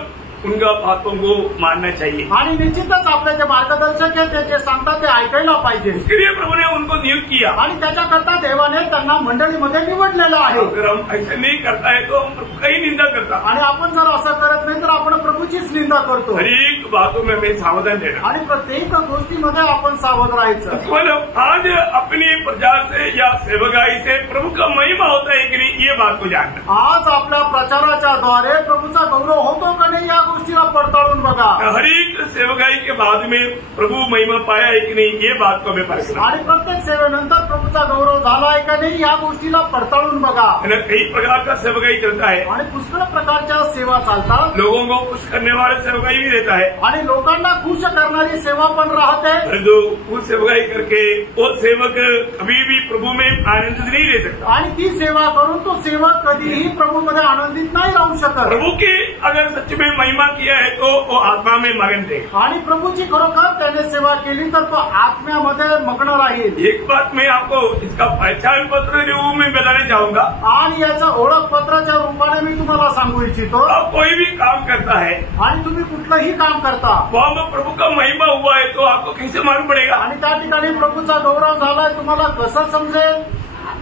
उनका बातों को मानना चाहिए. आणि निश्चितच आपले जे मार्गदर्शक आहे ते जे सांगतात ते ऐकायला पाहिजे. इसके लिए प्रभु ने उनको नियुक्त किया. आणि त्याच्याकरता देवाने त्यांना मंडळीमध्ये निवडलेलं आहे. अगर हम ऐसा नहीं करता है तो हम प्रभु का ही निंदा करता. आणि आपण जर असं करत नाही तर आपण प्रभूचीच निंदा करतो. हर एक बातों में हमें सावधान रहना. आणि प्रत्येक गोष्टीमध्ये आपण सावध राहायचं. मतलब आज अपनी प्रचार से या सेवकाई से प्रभु का महिमा होता है कि नहीं, ये बात को जानना. आज आपल्या प्रचाराच्या द्वारे प्रभूचा गौरव होतो का नाही या गोष्टीला पडताळून बघा. हर एक सेवकाई के बाद में प्रभु महिमा पाया है कि नहीं, ये बात को हमें परखना. आणि प्रत्येक सेवेनंतर प्रभूचा गौरव झाला आहे का नाही या गोष्टीला पडताळून बघा. कई प्रकार का सेवकाई चलता है. आणि पुष्कळ प्रकारच्या सेवा चालतात. लोगों को खुश करने वाला सेवकाई भी रहता है. आणि लोकांना खुश करणारी सेवा पण राहते. परंतु वो सेवकाई करके वो सेवक कभी भी प्रभु में आनंदित नहीं रह सकता. आणि ती सेवा करून तो सेवक कधीही प्रभूमध्ये आनंदित नाही राहू शकत. प्रभु की अगर सच में महिमा किया है तो वो आत्मा में मगन थे. आणि प्रभूची खरोखर त्याने सेवा केली तर तो आत्म्यामध्ये मग्न राहील. एक बात मैं आपको इसका पहचान पत्र रूप में बताना चाहूंगा. आणि याचं ओळखपत्राच्या रूपाने मी तुम्हाला सांगू इच्छितो. आप कोई भी काम करता है आणि तुम्ही कुठलंही काम करता वहाँ में प्रभु का महिमा हुआ है तो आपको कैसे मालूम पड़ेगा. आणि त्या ठिकाणी प्रभूचा गौरव झालाय तुम्हाला कसं समजेल.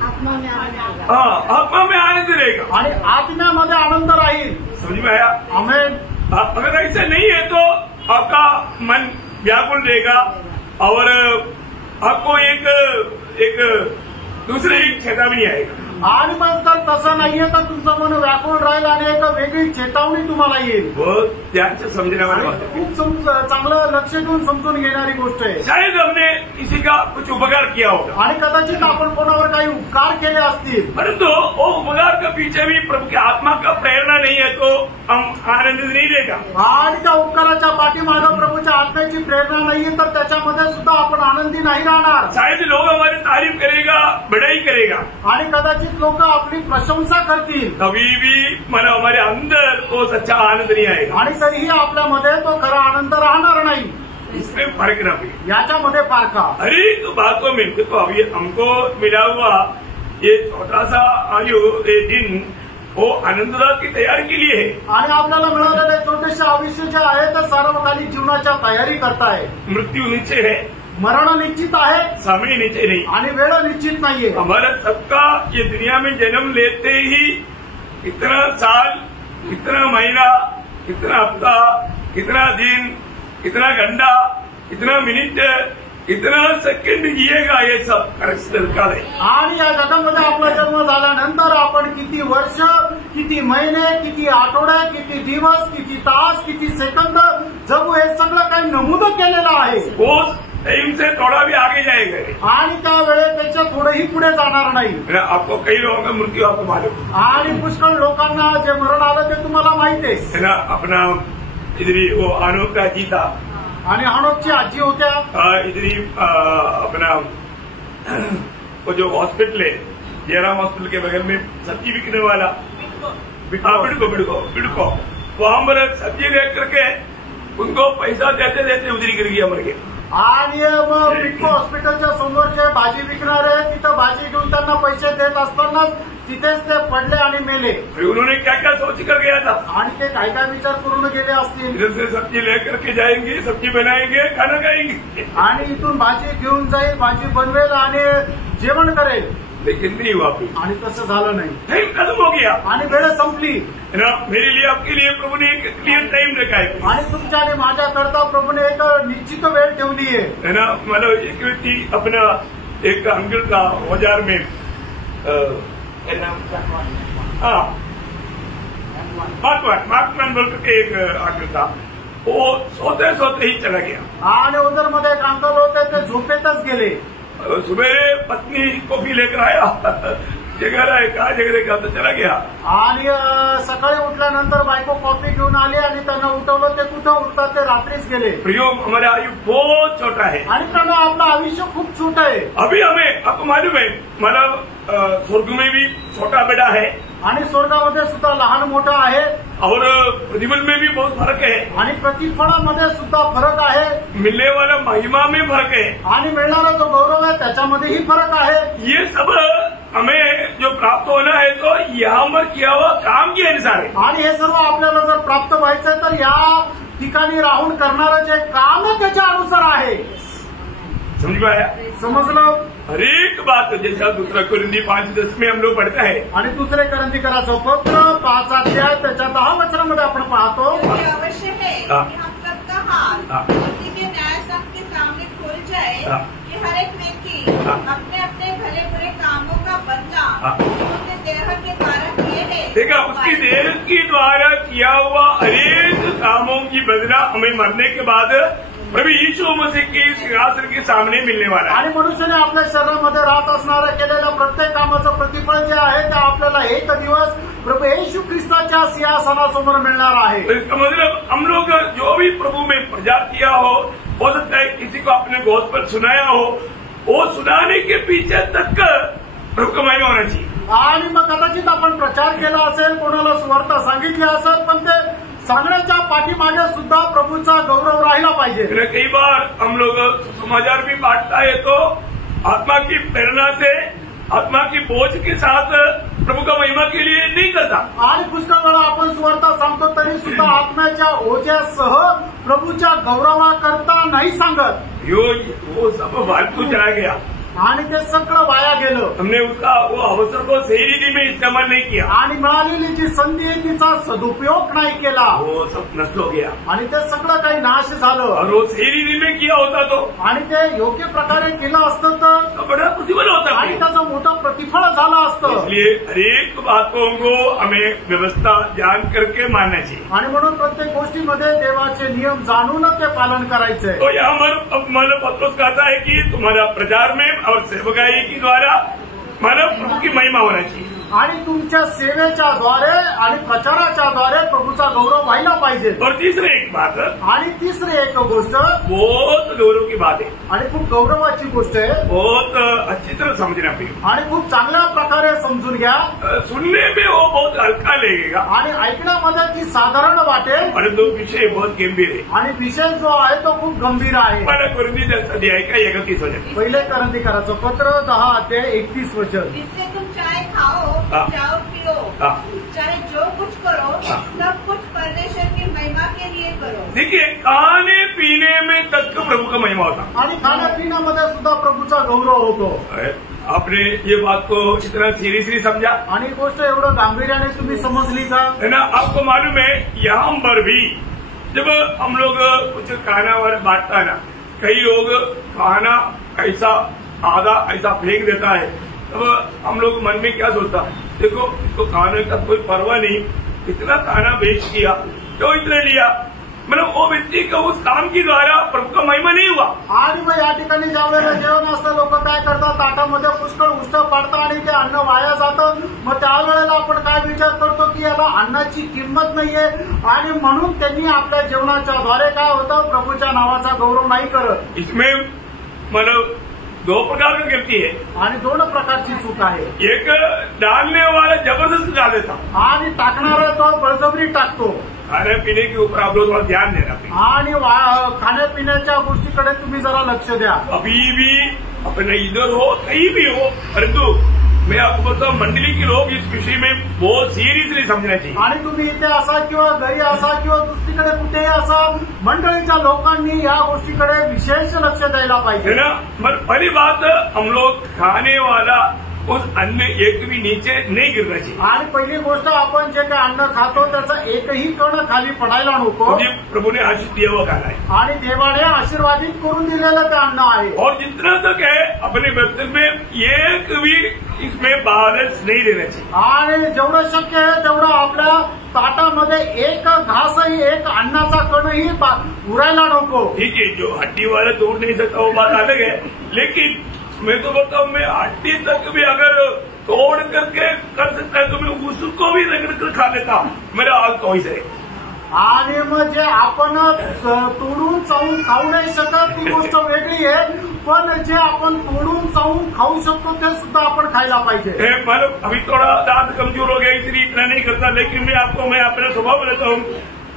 आत्मा में आनंद होगा. हाँ, आत्मा में आनंद रहेगा. आणि आत्म्यामध्ये आनंद राहील. समझ में आया. आमेन. अगर ऐसा नहीं है तो आपका मन व्याकुल रहेगा और आपको एक दूसरे ही चेतावनी आएगा. आणि मग जर तसं नाहीये तर तुमचं मन व्याकुळ राहील आणि एक वेगळी चेतावणी तुम्हाला येईल. बहुत ध्यान से समझने वाली बात है. खूप चांगलं लक्ष देऊन समजून घेणारी गोष्ट आहे. शायद हमने किसी का कुछ उपकार किया होगा आणि कदाचित आपण कोणावर काही उपकार केले असतील. परंतु वो उपकार के पीछे भी प्रभु की आत्मा का प्रेरणा नहीं है तो हम आनंदित नहीं रहेगा. आणि त्या उपकाराच्या पाठीमागं प्रभूच्या आत्म्याची प्रेरणा नाहीये तर त्याच्यामध्ये सुद्धा आपण आनंदी नाही राहणार. शायद लोग हमारी तारीफ करेगा, बड़ाई करेगा. आणि कदाचित लोक आपली प्रशंसा करतील. कभी भी मतलब हमारे अंदर वो सच्चा आनंद नहीं आएगा. आणि तरीही आपल्यामध्ये तो खरा आनंद राहणार नाही. इसमें फर्क ना भी. याच्यामध्ये फारका. हर एक बातों में देखो अभी हमको मिला हुआ ये छोटा सा आयु ये दिन वो आनंददायक की तैयारी के लिए है. आणि आपल्याला मिळालेले छोटेसे आयुष्य जे आहे ते सार्वकालिक जीवनाच्या तयारी करताय. मृत्यु नीचे है मरण निश्चित आहे, समय निश्चय नहीं, आणि वेळ निश्चित नाहीये. हमारा सबका ये दुनिया में जन्म लेते ही कितना साल, कितना महीना, कितना हफ्ता, कितना दिन, कितना घंटा, कितना मिनिट, कितना सेकंड जिएगा, ये सब सरकार है. आणि या जगामध्ये आपला जन्म झाल्यानंतर आपण किती वर्ष, किती महिने, किती आठवडे, किती दिवस, किती तास, किती सेकंद जगू, हे सगळं काही नमूद केलेलं आहे. वो टाइम से थोड़ा भी आगे जाएगा, आणि त्या वेळेपेक्षा थोडंही पुढे जाणार नाही. आपको कई लोगों का मृत्यू आपको मालूम आणि पुष्कळ लोकांना जे मरण आलं ते तुम्हाला माहिती है ना. अपना इधरी वो अनोखा जी था, आणि हनोकची आजी होत्या. इधरी अपना वो जो हॉस्पिटल है, जयराम हॉस्पिटल के बगल में सब्जी बिकने वाला, बिड़को वहां पर सब्जी ले करके उनको पैसा देते देते उधरी गिर गया, मर गया. आणि मग बिटको हॉस्पिटलच्या समोर जे भाजी विकणारे तिथं भाजी घेऊन त्यांना पैसे देत असताना तिथेच ते पडले आणि मेले. उन्होंने क्या क्या सोच कर गया था, आणि ते काय काय विचार करून गेले असतील. इधर से सब्जी लेकर के जाएंगे, सब्जी बनाएंगे, खाना खाएंगे, आणि इथून भाजी घेऊन जाईल, भाजी बनवेल आणि जेवण करेल. लेकिन नहीं हुआ. आणि तसं झालं नाही. टाइम खत्म हो गया आणि वेळ संपली. है ना. मेरे लिए, आपके लिए प्रभु ने एक क्लियर टाइम रखा है, आणि तुमच्या आणि माझ्याकरता प्रभूने एक निश्चित वेळ ठेवली आहे ना. मतलब एक व्यक्ति अपना एक अंकल था औजार में, मार्कमैन बोल करके एक अंकल था, वो सोते सोते ही चला गया. आणि उदरमध्ये एक अंकल होते, ते झोपेतच गेले. सुबह पत्नी कॉफी लेकर आया, जगह है कहा जगह का, तो चला गया. आणि सकाळी उठल्यानंतर बायको कॉफी घेऊन आली आणि त्यांना उठवलं. ते कुठं उठतात, ते रात्रीच गेले. प्रियो, हमारा आयु बहुत छोटा है, आणि त्यांना आपलं आयुष्य खूप छोटं आहे. अभी हमें आपको मालूम है, मतलब स्वर्ग में भी छोटा बड़ा है, आणि स्वर्गामध्ये सुद्धा लहान मोठं आहे, और प्रतिफल में भी बहुत फर्क है, आणि प्रतिफळामध्ये सुद्धा फरक आहे, मिलने वाला महिमा में फर्क है, आणि मिळणारा जो गौरव आहे त्याच्यामध्येही फरक आहे. ये सब हमें जो प्राप्त होना है तो यहाँ पर किया हुआ काम के अनुसार है. आणि हे सर्व आपल्याला जर प्राप्त व्हायचं तर या ठिकाणी राहून करणारं जे काम आहे त्याच्या अनुसार आहे. समझ में आया? समजलं. हर एक बात जैसा दूसरा कुरिन्दी 5:10 में हम लोग पढ़ते हैं, आणि दुसरे करंदीकराचं पत्र 5 अध्याय त्याच्या 10 वचनामध्ये आपण पाहतो. ये अवश्य है कि हम सबका हाथ उसी के न्याय संघ के सामने खुल जाए कि हर एक व्यक्ति अपने अपने भले बुरे कामों का बदला उसने देह के द्वारा किए हैं. देखा, उसकी देह के द्वारा किया हुआ अनेक कामों की बदला हमें मरने के बाद प्रभु यीशु मसीह के सिंहासन के सामने मिलने वाला है. आणि मनुष्याने आपल्या शरीरामध्ये राहत असणाऱ्या केलेल्या प्रत्येक कामाचं प्रतिफळ जे आहे ते आपल्याला एक दिवस प्रभू येशू ख्रिस्ताच्या सिंहासनासमोर मिळणार आहे. तो इसका मतलब हम लोग जो भी प्रभु में प्रचार किया हो सकता है किसी को आपने गॉस्पेल सुनाया हो, वो सुनाने के पीछे तक प्रभु का महिमा होना चाहिए. आणि मग कदाचित आपण प्रचार केला असेल, कोणाला सुवार्ता सांगितली असेल, पण ते सांगण्याच्या पाठीमागे सुद्धा प्रभूचा गौरव राहिला पाहिजे. कई बार हम लोग समाचार भी बांटता है तो आत्मा की प्रेरणा से, आत्मा की बोझ के साथ प्रभु का महिमा के लिए नहीं करता. आणि पुष्कळ वेळा आपण सुवार्ता सांगतो तरी सुद्धा आत्म्याच्या ओझ्यासह प्रभूच्या गौरवाकरता नाही सांगत. वो सब फालतू चला गया. आणि ते सगळं वाया गेलं. हमने उसका वो अवसर को सही रीति में इस्तेमाल नहीं किया. आणि मिळालेली जी संधी आहे तिचा सदुपयोग नाही केला. वो सब नष्ट हो गया. आणि ते सगळं काही नाश झालं. और वो सही रीति में किया होता तो, आणि ते योग्य प्रकारे केलं असतं तर बड़ा प्रतिफल होता. आणि त्याचं मोठं प्रतिफळ झालं असतं. इसलिए हरेक बातों को हमें व्यवस्था जान करके मानना चाहिए. आणि म्हणून प्रत्येक गोष्टीमध्ये देवाचे नियम जाणूनच ते पालन करायचंय. तो यहाँ मतलब पत्रोस कहता है कि तुम्हारा प्रचार में और सेवकाई के द्वारा मानव प्रभु की महिमा होना चाहिए. आणि तुमच्या सेवेच्या द्वारे आणि प्रचाराच्या द्वारे प्रभूचा गौरव व्हायला पाहिजे. और तीसरी एक बात, आणि तिसरी एक गोष्ट बहुत गौरव की बात है, आणि खूप गौरवाची गोष्ट आहे, बहुत अच्छी तरह समझना पड़ेगा. आणि खूप चांगल्या प्रकारे समजून घ्या. सुनने में वो बहुत हल्का लगेगा आणि ऐकण्यामध्ये ती साधारण वाटेल, परंतु विषय बहुत गंभीर है. आणि विषय जो आहे तो खूप गंभीर आहे. मला कुरिन्दी 10 अध्याय का 31 वचन. पहिले करंदीकराचं पत्र 10 अध्याय 31 वचन. इससे तुम चाहे खाओ जाओ पियो चाहे जो कुछ करो सब कुछ परमेश्वर की महिमा के लिए करो. देखिए खाने पीने में तक प्रभु का महिमा होता आणि खाण्यापिण्यामध्ये सुद्धा प्रभूचा गौरव होतो. आपने ये बात को इतना सीरियसली समझा आणि गोष्ट एवढं गांभीर्याने तुम्ही समजली का? है ना. आपको मालूम है यहाँ पर भी जब हम लोग कुछ खाना वाला बांटता है ना, कई लोग खाना ऐसा आधा ऐसा फेंक देता है, तब हम लोग मन में क्या सोचता है, देखो इसको खाने का कोई परवाह नहीं, इतना खाना वेस्ट किया तो इतने लिया, मतलब वो व्यक्ति का उस काम के द्वारा प्रभु का महिमा नहीं हुआ. आणि मग या ठिकाणी ज्या वेळेला जेवण असतं लोक काय करतात, ताटामध्ये पुष्कळ उष्ट पाडतात आणि ते अन्न वाया जातं. मग त्यावेळेला आपण काय विचार करतो की याला अन्नाची किंमत नाहीये आणि म्हणून त्यांनी आपल्या जेवणाच्या द्वारे काय होतं, प्रभूच्या नावाचा गौरव नाही करत. इसमें मतलब दो प्रकार की गलती है. आणि दोन प्रकारची चूक आहे. एक डालने वाला जबरदस्त डाल देता आणि टाकणारा तो बळजबरी टाकतो. खाने पीने के ऊपर आप लोग थोड़ा ध्यान देना. आणि खाण्यापिण्याच्या गोष्टीकडे तुम्ही जरा लक्ष द्या. अभी भी अपने इधर हो कहीं भी हो, परंतु मैं आपको बताऊं मंडली के लोग इस विषय में बहुत सीरियसली समझना चाहिए. आणि तुम्ही इथे असा किंवा घरी असा किंवा दुसरीकडे कुठेही असा, मंडळीच्या लोकांनी या गोष्टीकडे विशेष लक्ष द्यायला पाहिजे. है ना. मगर पहली बात, हम लोग खाने वाला उस अन्न एक भी नीचे नहीं गिरना चाहिए. आणि पहिली गोष्ट, आपण जे काही अन्न खातो त्याचा एकही कण खाली पडायला नको. मुझे प्रभु ने आशीष दिया हुआ खाना है आणि देवाने आशीर्वादित करून दिलेलं ते अन्न आहे. और जितना तक है अपने बर्तन में एक भी इसमें बैलेंस नहीं रहना चाहिए. आणि जेवढं शक्य आहे तेवढं आपल्या ताटामध्ये एक घासही, एक अन्नाचा कणही उरायला नको. ठीक है, जो हड्डी वाला तोड़ नहीं सकता वो बात अलग है, लेकिन मैं तो बताऊं, मैं हड्डी तक भी अगर तोड़ करके कर सकता है तो मैं उसको भी रगड़ कर खा लेता. मेरा हाल तो ऐसा है. आणि मग जे आपण तोडून चावून खाऊ नाही शकत ती गोष्ट वेगळी आहे, पण जे आपण तोडून चावून खाऊ शकतो ते सुद्धा आपण खायला पाहिजे. मतलब अभी थोड़ा दांत कमजोर हो गया इसलिए इतना नहीं करता, लेकिन मैं अपना स्वभाव बताता हूँ,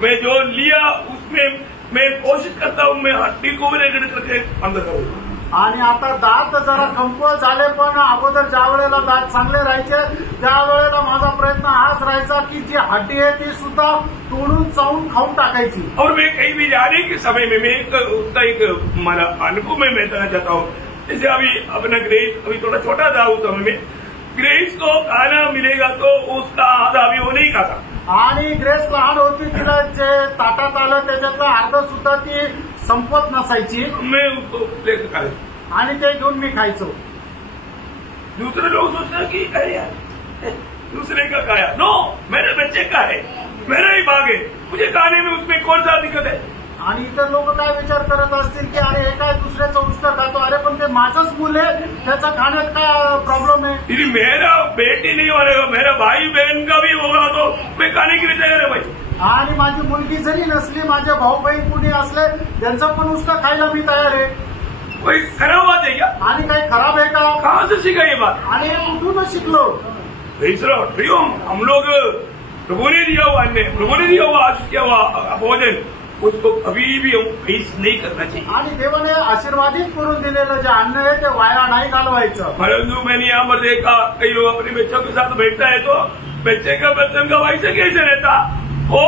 मैं जो लिया उसमें मैं कोशिश करता हूँ मैं हड्डी को भी रगड़ करके अंदर करूँ. आणि आता दात जरा कमकुवत झाले, पण अगोदर ज्या वेळेला दात चांगले राहायचे त्यावेळेला माझा प्रयत्न हाच राहायचा की जी हड्डी आहे ती सुद्धा तोडून चावून खाऊन टाकायची. और मैं कहीं भी जाने के समय में मैं उसका एक हमारा अनुभव में बताना चाहता हूँ. जैसे अभी अपना ग्रेस अभी थोड़ा छोटा था, उस समय में ग्रेस को खाना मिलेगा तो उसका आधा भी वो नहीं खाता. आणि ग्रेस लहान होती, तिला जे ताटात आलं त्याच्यातलं अर्ध सुद्धा ती संपत नसायची. मैं उसको लेकर खाया आणि ते घेऊन मी खायचो. दूसरे लोग सोचते की अरे यार दूसरे का खाया, नो मेरे बच्चे का है, मेरा ही भाग है, मुझे खाने में उसमें कौन सा दिक्कत है. आणि इतर लोक काय विचार करत असतील की अरे हे काय दुसऱ्याचं उष्ट खातो, अरे पण ते माझंच मुलं आहे, त्याचा खाण्यात काय प्रॉब्लेम आहे. यदि मेरा बेटी नहीं होगा, मेरा भाई बहन का भी होगा तो मैं खाने के लिए तैयार है भाई. आणि माझी मुलगी जरी नसली, माझे भाऊ बहीण कुणी असले, त्यांचं पण उष्ट खायला मी तयार आहे. कोई खराब बात है क्या? आणि काही खराब आहे का? कहाँ से सीखा ये बात? आणि कुठूनच शिकलो. हम लोग प्रभु ने दिया हुआ अन्न, प्रभु ने दिया हुआ आशीष किया हुआ भोजन, उसको कभी भी हम वेस्ट नहीं करना चाहिए. आणि देवाने आशीर्वादित करून दिलेलं जे अन्न आहे ते वाया नाही घालवायचं. परंतु मैंने यहाँ पर देखा कई लोग अपने बच्चों के साथ बैठता है तो बच्चे का बर्तन का वैसे कैसे रहता, वो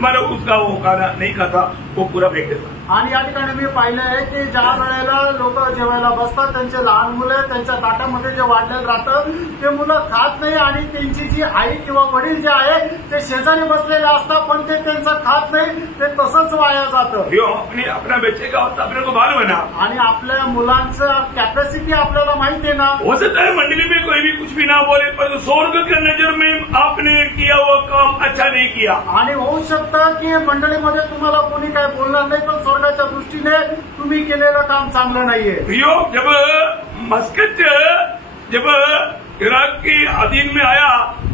मतलब उसका वो खाना नहीं खाता, वो पूरा फेंक देता. आणि या ठिकाणी मी पाहिलं आहे की ज्या वेळेला लोक जेवायला बसतात, त्यांचे लहान मुलं त्यांच्या ताटामध्ये जे वाढलेलं राहतं ते मुलं खात नाही आणि त्यांची जी आई किंवा वडील जे आहे ते शेजारी बसलेले असतात, पण ते त्यांचं खात नाही, ते तसंच वाया जातं. अपना बच्चे का अपने को मालूम है ना. आणि आपल्या मुलांचं कॅपॅसिटी आपल्याला माहिती आहे ना. हो सकता है मंडली में कोई भी कुछ भी ना बोले, पर स्वर्ग की नजर में आपने किया हुआ काम अच्छा नहीं किया. आणि होऊ शकतं की मंडळीमध्ये तुम्हाला कोणी काय बोलणार नाही, पण स्वर्गाच्या दृष्टीने तुम्ही केलेलं काम चांगलं नाहीये. जब मस्कत जब इराक के अधीन में आया,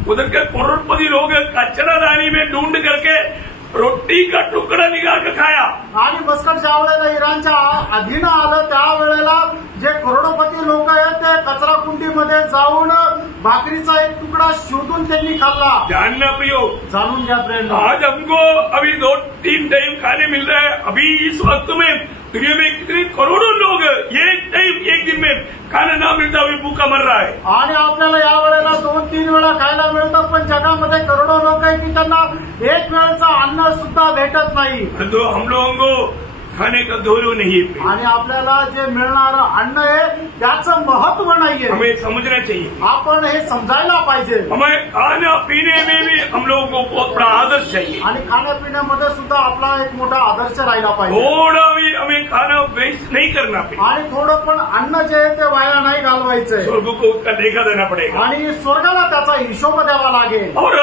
उधर के करोड़पति लोग कचरादानी में ढूंढ करके रोटी का तुकडा निकाल के खाया. आणि मस्कट ज्या वेळेला इराणच्या अधीन आलं त्यावेळेला जे करोडपती लोक आहेत ते कचरा कुंडीमध्ये जाऊन भाकरीचा एक तुकडा शोधून त्यांनी खाल्ला. जानना प्रियो, जाणून घ्या फ्रेंड, आज हमको अभी 2-3 टाइम खाने मिल रहा है. अभी इस वक्त में दुनिया में कितने करोड़ों लोग एक टाइम एक दिन में खाना ना मिलता हुई भूखा मर रहा है। आणि आपल्याला या वेळेला 2-3 वेळा खायला मिळतं, पण जगामध्ये करोडो लोक आहेत की त्यांना एक वेळचं अन्न सुद्धा भेटत नाही। तो हम लोगों को खाने का गौरव नहीं है आणि आपल्याला जे मिळणारं अन्न आहे त्याचं महत्व नाहीये, हमें समझना चाहिए। आपण हे समजायला पाहिजे। हमें खाना पीने में भी हम लोगों को बहुत बड़ा आदर्श चाहिए आणि खाण्यापिण्यामध्ये सुद्धा आपला एक मोठा आदर्श राहिला पाहिजे। थोड़ा भी हमें खाना वेस्ट नहीं करना चाहिए आणि थोडं पण अन्न जे आहे ते वाया नाही घालवायचंय। स्वर्ग को उसका लेखा देना पड़ेगा आणि स्वर्गाला त्याचा हिशोब द्यावा लागेल। और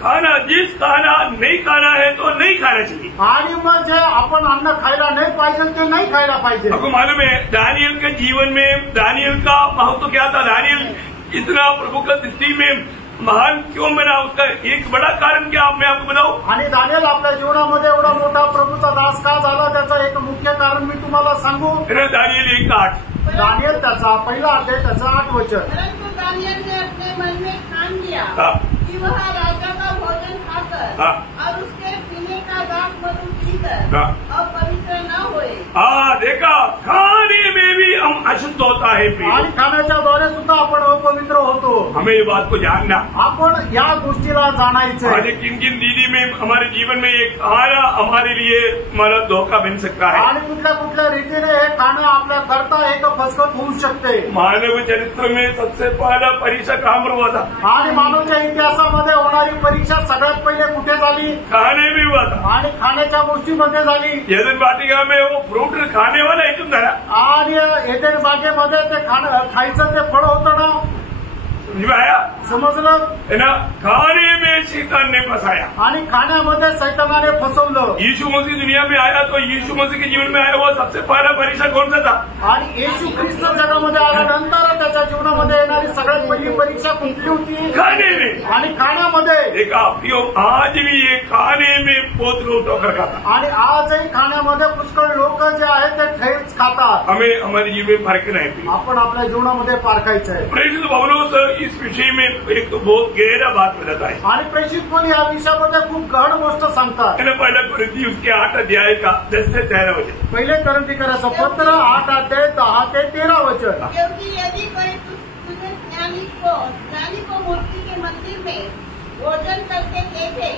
खाना जिस खाना नहीं खाना है तो नहीं खाना चाहिए। आणि मग जे आपण अन्न खायला नाही पाहिजे ते नाही खायला पाहिजे। आपको मालूम है दानियल के जीवन में दानियल का महत्व क्या था? दानियल इतना प्रभु की दृष्टि में महान क्यों बना? उसका एक बड़ा कारण क्या मैं आपको बताऊं? आणि दानियल आपल्या जीवनामध्ये एवढा मोठा प्रभूचा दास का झाला त्याचं एक मुख्य कारण मी तुम्हाला सांगू। दानियल 1:8 दानियल त्याचा पहिला अध्याय त्याचा 8 वचन। परंतु दानियल ने अपने मन में ठान लिया कि वह राजा का भोजन खाकर और उसके पीने का दाख मधु पीकर और पवित्र न होए। देखा खाने में भी हम अशुद्ध होता है आणि खाण्याच्या द्वारे सुद्धा आपण अपवित्र होतो। हमें ये बात को जानना, आपण या गोष्टीला जाणायचं। आज किन किन दीदी में हमारे जीवन में एक खाना हमारे लिए हमारा धोखा बन सकता है आणि कुठल्या कुठल्या रीतीने हे खाणं आपल्या करता एक फसवत होऊ शकते। मानव चरित्र में सबसे पहला परीक्षा कहाँ पर हुआ था? आणि मानवच्या इतिहासामध्ये होणारी परीक्षा सगळ्यात पहिले कुठे झाली? खाने में हुआ था आणि खाण्याच्या गोष्टीमध्ये झाली। एदन वाटिका में वो फ्रूट खाने वाला एकदम धरा आणि एडेन बागेमध्ये ते खायचं ते फळ होतं ना, आया समजलं है ना? खाने में शैतान ने फंसाया आणि खाण्यामध्ये सैतानाने फसवलं। यीशु मसीह दुनिया में आया तो यीशु मसीह के जीवन में आया हुआ सबसे पहला परीक्षा कौन सा था? आणि येशू ख्रिस्त जगामध्ये आल्यानंतर त्याच्या जीवनामध्ये येणारी सगळ्यात पहिली परीक्षा कुठली होती? खाने में। आणि खाण्यामध्ये देखा आज भी ये खाने में बहुत लोग ठोकर खाता, आणि आजही खाण्यामध्ये पुष्कळ लोक जे आहेत ते ठेच खातात। हमें हमारे जीवन में फर्क नहीं। आपण आपल्या जीवनामध्ये पारखायचं आहे। प्रेषित पौलुस इस विषय में एक बहुत गहरा बात बताता है आणि प्रेषित पण या विषयामध्ये खूप गहन गोष्ट सांगतात। पहला कुरिन्थी उसके 8 अध्याय का 10 से 13 वचन। पहिले करंथीकराचं पत्र 8 अध्याय 10 ते 13 वचन। क्योंकि यदि कोई तुझे ज्ञानी को मूर्ति के मंदिर में भोजन करते देखे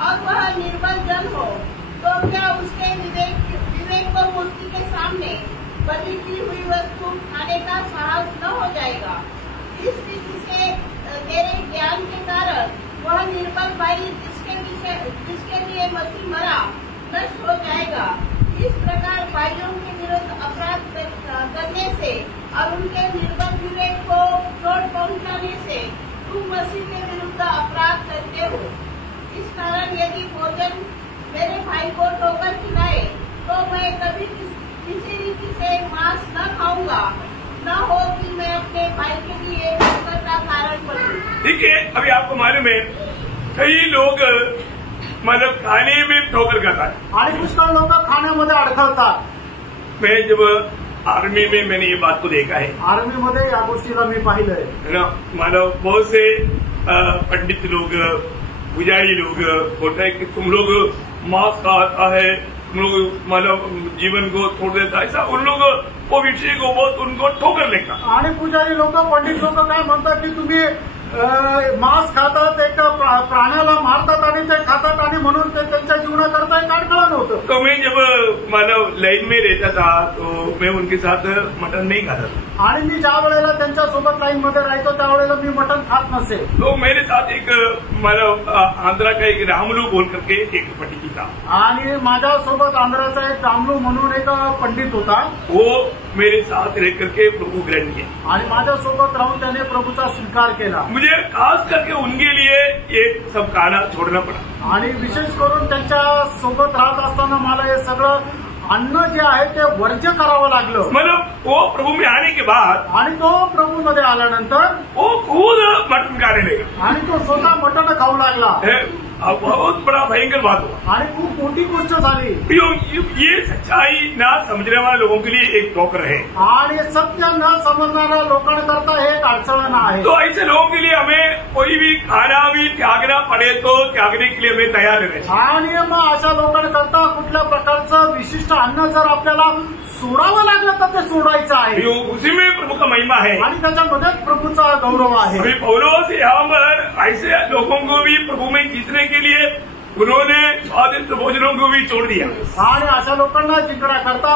और वह निर्बल जन हो, तो क्या उसके विवेक को मूर्ति के सामने बलि की हुई वस्तु खाने का साहस न हो जाएगा? इस रीति से तेरे ज्ञान के कारण वह निर्बल भाई जिसके लिए मसीह मरा नष्ट हो जाएगा। इस प्रकार भाइयों के विरुद्ध अपराध करने से और उनके निर्बल विवेक को चोट पहुंचाने से तुम मसीह के विरुद्ध अपराध करते हो। इस कारण यदि भोजन मेरे भाई को ठोकर खिलाए तो मैं कभी किसी रीति से मांस न खाऊंगा, न हो कि मैं अपने भाई के लिए ठोकर का कारण बनूं। ठीक है, अभी आपको मालूम है कई लोग मतलब खाने में ठोकर खाता है आणि पुष्कळ लोक खाण्यामध्ये अडखळतात। मैं जब आर्मी में मैंने ये बात को देखा है। आर्मीमध्ये या गोष्टीला मी पाहिलंय है ना? मानव बहुत से पंडित लोग पुजारी लोग बोलते हैं कि तुम लोग मांस खाता है, तुम लोग मानव जीवन को छोड़ देता है, ऐसा उन लोग वो विषय को बहुत उनको ठोकर लेगा। आणि पुजारी लोक पंडित लोक काय म्हणतात की तुम्ही मांस खातात, एक प्राण्याला मारतात आणि ते खातात आणि म्हणून ते त्यांच्या जीवनाकरता एक अडथळा नव्हतं। तो मैं जब मानव लाइन में रहता था तो मैं उनके साथ मटन नहीं खाता था। आणि मी ज्या वेळेला त्यांच्या सोबत लाईन मध्ये राहायचो त्यावेळेला मी मटण खात नसे। तो मेरे साथ एक मानव आंध्रा का एक रामलू बोल करके एक पंडित था। आणि माझ्या सोबत आंध्राचा एक रामलू म्हणून एक पंडित होता। वो मेरे साथ रह करके प्रभु ग्रहण किया आणि माझ्या सोबत राहून त्याने प्रभूचा स्वीकार केला। मुझे खास करके उनके लिए ये सब खाना छोड़ना पड़ा। आणि विशेष करून त्यांच्या सोबत राहत असताना मला हे सगळं अन्न जे आहे ते वर्ज्य करावं लागलं। मतलब वो प्रभु में आने के बाद आणि तो प्रभू मध्ये आल्यानंतर वो खुद मटन खाने लगा आणि तो स्वतः मटण खाऊ लागला। बहुत बड़ा भयंकर बात हुआ आणि खूप मोठी गोष्ट झाली। ये सच्चाई ना समझने वाले लोगों के लिए एक ठोकर है आणि सत्य न समजणाऱ्या लोकांकरता हे एक अडचण आहे। तो ऐसे लोगों के लिए हमें कोई भी खाना भी त्यागना पड़े तो त्यागने के लिए हमें तैयार रहना चाहिए। आणि मग अशा लोकांकरता कुठल्या प्रकारचं विशिष्ट अन्न जर आपल्याला सोडावं लागलं तर ते सोडायचं आहे। उसी में प्रभु का महिमा है आणि त्याच्यामध्ये प्रभूचा गौरव आहे. अभी पौलोस यहाँ पर ऐसे लोगों को भी प्रभु में जीतने के लिए उन्होंने स्वादिष्ट भोजनों को भी छोड़ दिया आणि अशा लोकांना जिंकण्याकरता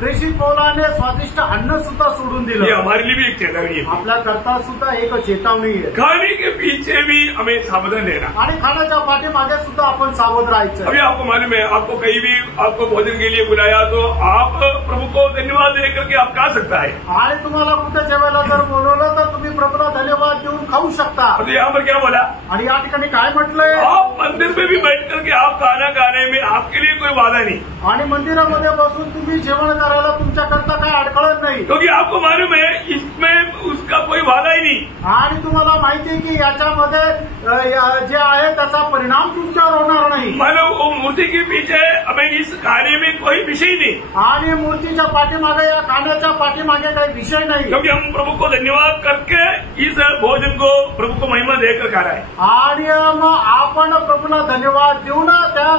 प्रेषित पौलाने स्वादिष्ट अन्न सुद्धा सोडून ये दिलं. हमारे लिए भी एक चेतावनी है. आपल्या करता सुद्धा एक चेतावणी आहे. खाने के पीछे भी हमें सावधान रहना. आणि खाण्याच्या पाठीमागे सुद्धा आपण सावध राहायचं. अभी आपको मालूम है, आपको कहीं भी आपको भोजन के लिए बुलाया तो आप प्रभु को धन्यवाद दे करके आप खा सकता है. आणि तुम्हाला कुठे जेवायला जर बोलवलं तर तुम्ही प्रभूला धन्यवाद देऊन खाऊ शकता. तो यहाँ पर क्या बोला, आणि या ठिकाणी काय म्हटलंय, आप मंदिर में भी बैठ करके आप खाना खाने में आपके लिए कोई बाधा नहीं, आणि मंदिरामध्ये बसून तुम्ही जेवण करायला तुमच्याकरता काय अडखळत नाही. क्योंकि आपको मालूम है इसमें उसका कोई बाधा ही नहीं. आणि तुम्हाला माहिती आहे की याच्यामध्ये जे आहे त्याचा परिणाम तुमच्यावर होणार नाही. मानो वो मूर्ति के पीछे हमें इस कार्य में कोई विषय नहीं, आणि मूर्तीच्या पाठीमागे या खाण्याच्या पाठीमागे काही विषय नाही. क्योंकि हम प्रभु को धन्यवाद करके इस भोजन को प्रभु को महिमा देकर खा रहा है. आणि मग आपण प्रभूला धन्यवाद देऊन त्या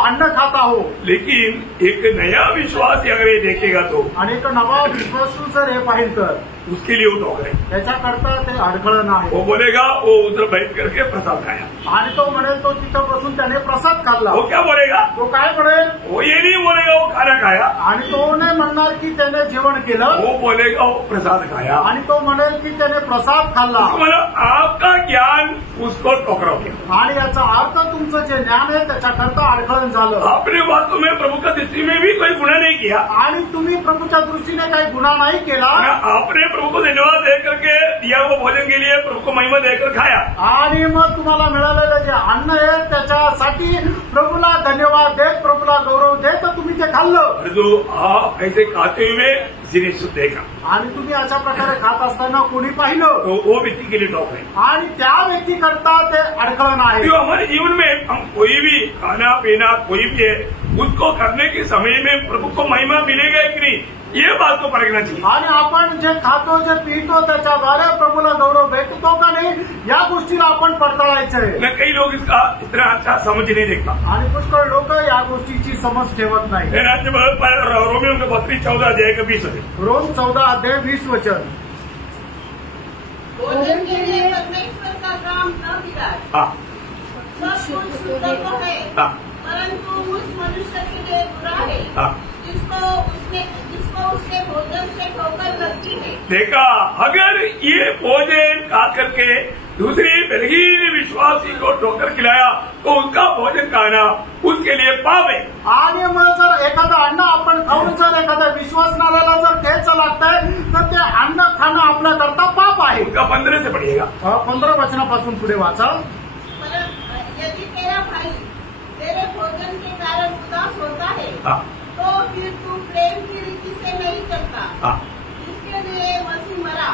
अन्न खात आहोत. लेकिन एक नया विश्वास अगर ये देखेगा तो आणि एक नवा विश्वासू जर हे पाहिजे तर उसके लिए वो ठोकर है. त्याच्याकरता ते अडखळण आहे. वो बोलेगा वो उधर बैठ करके प्रसाद खाया. आणि तो म्हणेल तो तिथं बसून त्याने प्रसाद खाल्ला. वो क्या बोलेगा, तो काय म्हणेल, वो ये नहीं बोलेगा वो खाना खाया, आणि तो नाही म्हणणार की त्याने जेवण केलं, वो बोलेगा वो प्रसाद खाया. आणि तो म्हणेल की त्याने प्रसाद खाल्ला. मतलब आपका ज्ञान उसको टोकरा गया. आणि याचा अर्थ तुमचं जे ज्ञान आहे त्याच्याकरता अडखळण झालं. आपने वास्तव में प्रभु का दृष्टि में भी कोई गुनाह नहीं किया. आणि तुम्ही प्रभूच्या दृष्टीने काही गुन्हा नाही केला. आपने प्रभु को धन्यवाद दे करके दिया हुआ भोजन के लिए प्रभु को महिमा देकर खाया. आणि मग तुम्हाला मिळालेलं जे अन्न आहे त्याच्यासाठी प्रभूला धन्यवाद देत, प्रभूला गौरव देत तुम्ही ते खाल्लं. जो आप ऐसे खाते हुए किसी ने सुध देखा आणि तुम्ही अशा प्रकारे खात असताना कोणी पाहिलं तो वो व्यक्ति के लिए टॉप है. आणि त्या व्यक्तीकरता ते अडखळण आहे. जो हमारे जीवन में हम कोई भी खाना पीना कोई भी है उसको करने के समय में प्रभु को महिमा मिलेगा कि नहीं, ये बात को परखना चाहिए. आणि आपण जे खातो जे पितो त्याच्याद्वारे प्रभूला गौरव भेटतो का नाही या गोष्टीला आपण पडताळायचं आहे. न कई लोग इसका इतना अच्छा समझ नहीं देखता. आणि पुष्कळ लोक या गोष्टीची समज ठेवत नाही. रोमियो के 32:14 रोम 14:20 भोजन के लिए परमेश्वर का काम न बिगाड़. सब कुछ शुद्ध तो है, परंतु उस मनुष्य के लिए बुरा है जिसको उसके भोजन से ठोकर लगती है. देखा, अगर ये भोजन खा करके दूसरी बलहीन विश्वासी को ठोकर खिलाया तो उसका भोजन खाना उसके लिए पाप है. आणि मग जर एखादं अन्न आपण खाऊन जर एखाद्या विश्वासनाला जर ठेच लागतंय तर ते अन्न खाणं आपल्याकरता पाप आहे. उसका 15 से पढ़िएगा. 15 वचनापासून पुढे वाचा. यदि तेरा भाई तेरे भोजन के कारण उदास होता है तो फिर तू प्रेम की रीति से नहीं चलता. जिसके लिए मसीह मरा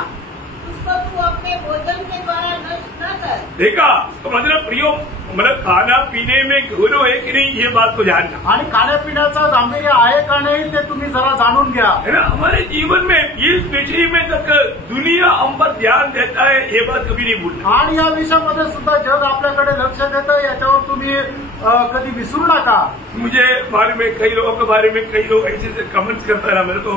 उसको तू अपने भोजन के द्वारा नष्ट न कर. देखा, तो मतलब प्रियो, मतलब खाना पीने में गौरव है कि नहीं ये बात को जानना. आणि खाण्यापिण्याचा गांभीर्य आहे का नाही ते तुम्ही जरा जाणून घ्या. है ना, हमारे जीवन में इस विषय में तक दुनिया हम पर ध्यान देता है ये बात कभी नहीं भूलना. आणि या विषयामध्ये सुद्धा जग आपल्याकडे लक्ष देतं याच्यावर तुम्ही कधी विसरू नका. मुझे बारे में कई लोगों के बारे में कई लोग ऐसे कमेंट्स करता रहा. मेरे को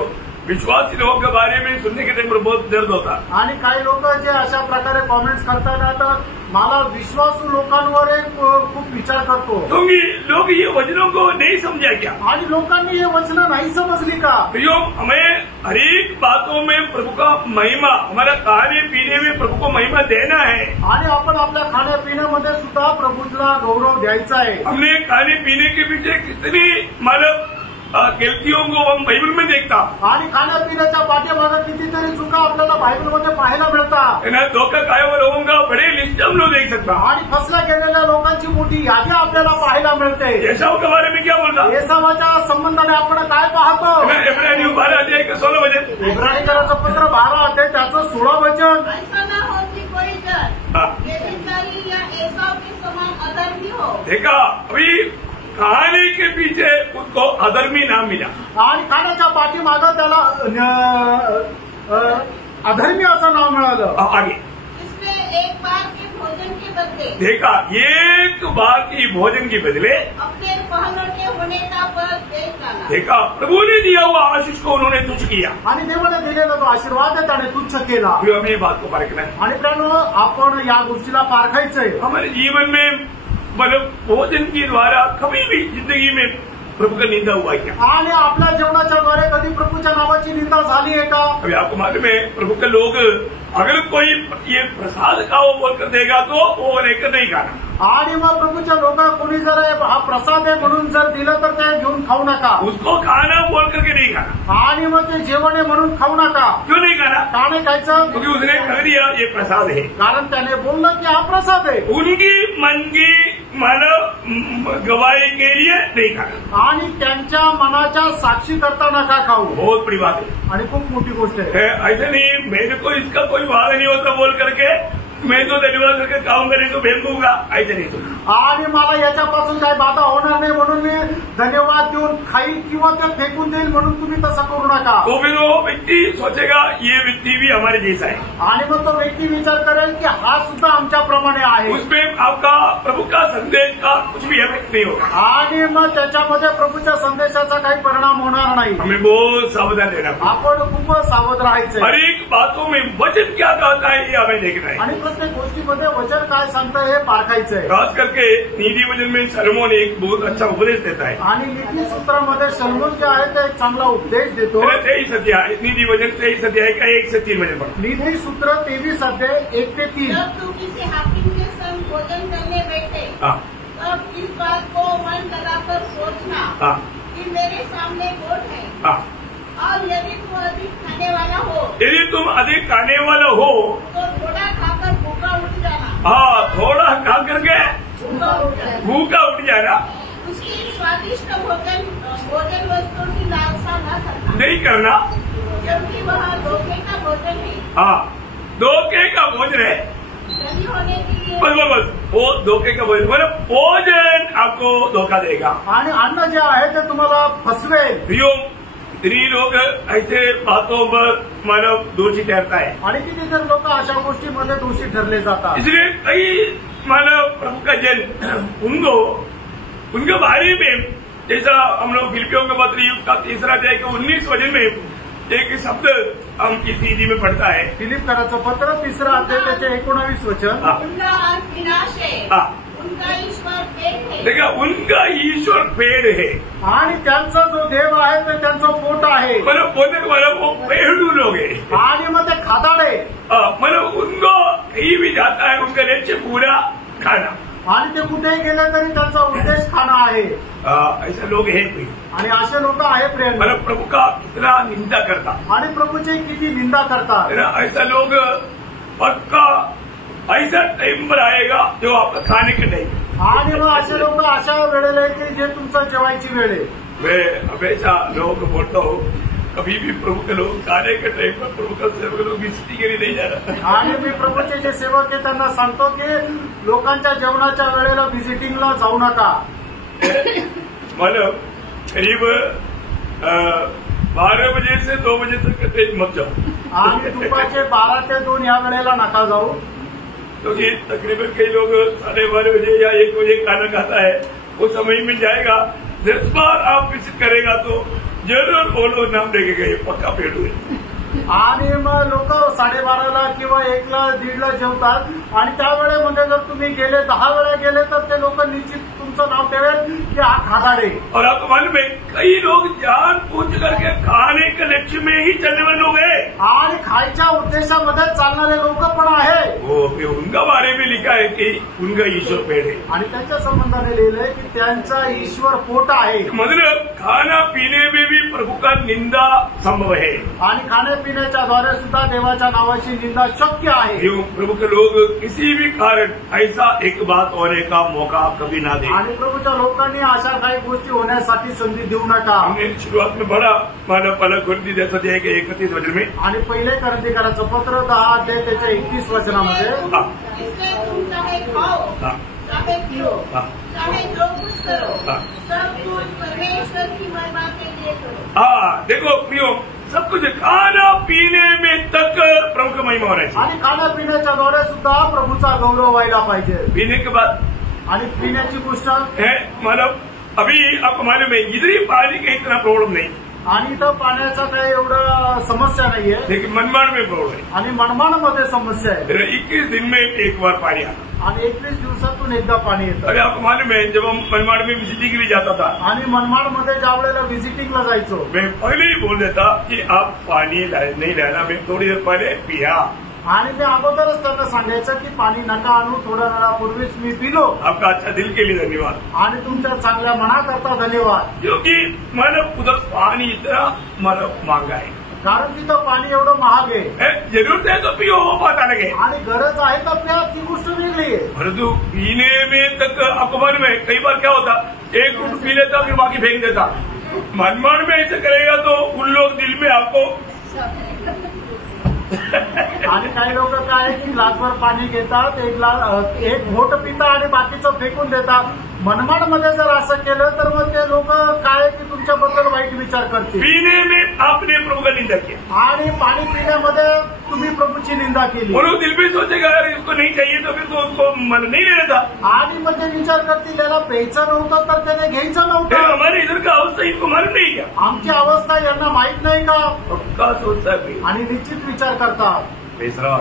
विश्वासी लोगों के बारे में सुनने के टाइम पर बहुत दर्द होता. आणि काही लोक जे अशा प्रकारे कॉमेंट्स करतात तर मला विश्वासू लोकांवर खूप विचार करतो. क्योंकि लोग ये वचनों को नहीं समझा क्या, आणि लोकांनी हे वचनं नाही समजली का. प्रियो, हमें हर एक बातों में प्रभु का महिमा, हमारा खाने पीने में प्रभु को महिमा देना है. आणि आपण आपल्या खाण्यापिण्यामध्ये सुद्धा प्रभूला गौरव द्यायचा आहे. हमने खाने पीने के पीछे कितनी मतलब गलतियों को हम बाइबल में देखता. आणि खाण्यापिण्याच्या पाठीमागे कितीतरी चुका आपल्याला बायबलमध्ये पाहायला मिळतात. धोखा खाए हुए लोगों का बड़े लिस्ट हम लोग देख सकता. आणि फसल्या गेलेल्या लोकांची मोठी यादी आपल्याला पाहायला मिळते. एसाव के बारे में क्या बोलता, एसावाच्या संबंधाने आपण काय पाहतो. इब्रानी 12:16 इब्राणीकराचं पत्र 12 त्याचं 16 वचन. ऐसा न हो कि कोई जन व्यभिचारी या एसाव के समान अधर्मी हो. देखा, अभी खाने के पीछे उसको अधर्मी नाम मिला. आणि खाण्याच्या पाठीमागं त्याला अधर्मी असं नाव मिळालं. आगे इसमें एक बार के भोजन के बदले देखा, एक बार की भोजन के बदले अपने पहलों के होने का फल देख डाला। देखा, प्रभु ने दिया हुआ आशीष को उन्होंने तुच्छ किया आणि देवाने दिलेला जो आशीर्वाद आहे त्याने तुच्छ केला। फिर हमें ये बात को परखना है। आणि त्यानं आपण या गोष्टीला पारखायचंय। हमारे जीवन में मतलब भोजन के द्वारा कभी भी जिंदगी में प्रभु का निंदा हुआ क्या? आणि आपल्या जेवणाच्या द्वारे कधी प्रभूच्या नावाची निंदा झाली आहे का? अभी आपको मालूम है, प्रभु के लोग अगर कोई ये प्रसाद खाओ बोलकर देगा तो वो लेकर नहीं खाना। आणि मग प्रभूच्या लोकांना कोणी जर हा प्रसाद आहे म्हणून जर दिलं तर ते घेऊन खाऊ नका। उसको खाना बोल करके नहीं खाना। आणि मग ते जेवण आहे म्हणून खाऊ नका। क्यों नहीं खाना? का नाही खायचं? क्योंकि उसने कह दिया ये प्रसाद है। कारण त्याने बोललं की हा प्रसाद आहे। उनकी मन की मानव गवाही के लिए नहीं खाना। आणि त्यांच्या मनाच्या साक्षी करता नका खाऊ। बहुत बड़ी बात है आणि खूप मोठी गोष्ट आहे। ऐसा नहीं मेरे को इसका कोई वादा नहीं होता बोल करके मैं तो धन्यवाद करके खाऊंगा नहीं तो फेंक दूंगा, ऐसे नहीं सुना। आणि मला याच्यापासून काही बाधा होणार नाही म्हणून मी धन्यवाद देऊन खाईल किंवा ते फेकून देईल म्हणून तुम्ही तसं करू नका। तो फिर वो व्यक्ति सोचेगा ये व्यक्ति भी हमारे जैसा है। आणि मग तो व्यक्ती विचार करेल की हा सुद्धा आमच्याप्रमाणे आहे। उसमें आपका प्रभु का संदेश का कुछ भी इफेक्ट नहीं होगा। आणि मग त्याच्यामध्ये प्रभूच्या संदेशाचा काही परिणाम होणार नाही। हमें बहुत सावधान रहना पड़ेगा। आपण खूप सावध राहायचं। हर एक बातों में वचन क्या कहता है ये हमें देखना है। आणि प्रत्येक गोष्टीमध्ये वचन काय सांगतं हे पारखायचं आहे। खास करके नीति वचन में सलोमन एक बहुत अच्छा उपदेश देता है। आणि नीती सूत्रामध्ये सलोमन जे आहे ते एक चांगला उपदेश देतो। 23 अध्याय नीति वचन 23 अध्याय का 1 से 3 वचन पढ़ो। नीती सूत्र 23 अध्याय 1 ते 3। जब तू किसी हाकिम के संग भोजन करने बैठे तब इस बात को मन लगाकर सोचना कि मेरे सामने गोट है और यदि तू अधिक खाने वाला हो, यदि तुम अधिक खाने वाला हो तो थोड़ा खाकर भूखा उठ जाना। हाँ, थोड़ा खा करके भूखा उठ जाना। उसकी स्वादिष्ट भोजन वस्तु की लालसा न करना, नहीं करना, क्योंकि वह धोखे का भोजन है। हाँ, धोखे का भोजन है। धनी होने के लिए बस वो धोखे का भोजन, मतलब भोजन आपको धोखा देगा। आणि अन्न जे आहे ते तुम्हाला फसवेल। स्त्री लोग ऐसे बातों पर मानव दोषी ठहरता है। आणि किती जर लोक अशा गोष्टीमध्ये दोषी ठरले जातात। इसलिए कई मानव प्रभु का जन उनके बारे में, जैसा हम लोग फिलिपियों के पत्र युग का 3 अध्याय के 19 वचन में एक शब्द हम किसी हिंदी में पढ़ता है। फिलिपियोचं पत्र 3 अध्याय त्याचे 19 वचन। उनका अंत विनाश है, उनका ईश्वर पेड़ है। देखा, उनका ईश्वर पेड़ है। आणि त्यांचा जो देव आहे ते त्यांचं पोट आहे। मतलब वो पेड़ू लोग है। आणि मग ते खादाडे, मतलब उनको कहीं भी जाता है उनका लक्ष्य पूरा खाना। आणि ते कुठेही गेले तरी त्यांचा उद्देश खाणं आहे। ऐसे लोग हैं कोई, आणि असे लोक आहे प्रेम, मतलब प्रभु का कितना निंदा करता, आणि प्रभूची किती निंदा करतात। ऐसा लोग पक्का ऐसा टाइम पर आएगा जो आपका खाने के टाइम। आणि मग असे लोक अशा वेळेला की जे तुमचं जेवायची वेळ आहे। मैं हमेशा लोगों को बोलता हूँ, कभी भी प्रभु के लोग खाने के टाइम पर प्रभु का सेवक लोग विजिटिंग के लिए नहीं जा रहा। आणि मी प्रभूचे जे सेवक आहे त्यांना सांगतो की लोकांच्या जेवणाच्या वेळेला व्हिजिटिंगला जाऊ नका। मतलब करीब 12 बजे से 2 बजे तक तेज मत जाओ। आणि दुपारचे 12 ते 2 या वेळेला नका जाऊ, क्योंकि तकरीबन कई लोग 12:30 बजे या 1 बजे खाना खाता है, वो समय में जाएगा। 10 बार आप विजिट करेगा तो जरूर बोलो नाम लेके गए, पक्का पेड़ हुए। आणि मग लोक 12:30ला किंवा 1ला 1:30ला जेवतात आणि त्यावेळेमध्ये जर तुम्ही गेले 10 वेळा गेले तर ते लोक निश्चित तुमचं नाव ठेवेल की हा खादाडे। और आपको मालूम है कई लोग जान पूछ करके खाने के लक्ष्य में ही चलने वाले लोग हैं, आणि खायच्या उद्देशामध्ये चालणारे लोक पण आहे। वो उनका बारे में लिखा है कि उनका ईश्वर पेड़ है, आणि त्याच्या संबंधाने लिहिलंय की त्यांचा ईश्वर पोट आहे। मतलब खाना पीने में भी प्रभु का निंदा संभव है, आणि खाण्यापिण्याच्या द्वारे सुद्धा देवाच्या नावाची निंदा शक्य आहे। प्रभु के लोग किसी भी कारण ऐसा एक बात होने का मौका कभी ना दे। आणि प्रभूच्या लोकांनी अशा काही गोष्टी होण्यासाठी संधी देऊ नका। हमने शुरुआत में बड़ा मानव पलक गुरुदी जैसा दिया कि 31 वचन में, आणि पहिले करंदीकराचं पत्र 10 अध्याय त्याच्या 31 वचनामध्ये, इसलिए तुम चाहे खाओ चाहे पियो चाहे जो कुछ करो सब कुछ परमेश्वर की महिमा के लिए करो। देखो प्रियो, सब कुछ खाना पीने में तक प्रभु का महिमा होना चाहिए। आणि खाण्यापिण्याच्या द्वारे सुद्धा प्रभूचा गौरव व्हायला पाहिजे। पीने के बाद आणि पिण्याची गोष्ट है मतलब अभी आपको मालूम है इधर ही पानी का इतना प्रॉब्लम नहीं, आणि इथं पाण्याचा काही एवढं समस्या नाहीये, लेकिन मनमाड में प्रॉब्लम है। आणि मनमाडमध्ये समस्या आहे, 21 दिन में एक बार पानी आता। आणि 21 दिवसातून एकदा पाणी येतं। अरे आपको मालूम है जब हम मनमाड में विजिटिंग के लिए जाता था, आणि मनमाडमध्ये ज्या वेळेला व्हिजिटिंगला जायचो, मैं पहले ही बोल देता कि आप पानी नहीं लाना, मैं थोड़ी देर पहले पिया। आणि मी अगोदरच त्यांना सांगायचं की पाणी नका आणू, थोड्या वेळापूर्वीच मी पिलो। आपका अच्छा दिल के लिए धन्यवाद, आणि तुमच्या चांगल्या मनाकरता धन्यवाद। क्योंकि मतलब उधर पानी इतना मतलब महंगा है, कारण तिथं पाणी एवढं महाग आहे, जरूरत है तो पियो, वो बात अलग है, आणि गरज आहे तर प्या, ती गोष्ट वेगळी आहे। परंतु पीने में तक आपको मालूम है कई बार क्या होता, एक घूंट पी लेता फिर बाकी फेंक देता। मनमाड में ऐसे करेगा तो उन लोग दिल में आपको आणि काही लोक काय की ग्लासभर पाणी घेतात, एक घोट पितात आणि बाकीचं फेकून देतात। मनमाडमध्ये जर असं केलं तर मग ते लोक काय की तुमच्याबद्दल वाईट विचार करतील। पीने में आपने प्रभु का निंदा किया, आणि पाणी पिण्यामध्ये तुम्ही प्रभूची निंदा केली, और वो दिल में सोचेगा अगर इसको नहीं चाहिए तो फिर तो उसको मन नहीं लेना था। आणि मग ते विचार करतील त्याला प्यायचं नव्हतं तर त्याने घ्यायचं फिर नव्हतं। हमारे इधर का अवस्था इनको मालूम नहीं क्या, आमची अवस्था यांना माहित नाही का, पक्का सोचता है। आणि निश्चित विचार करतात। बेसरा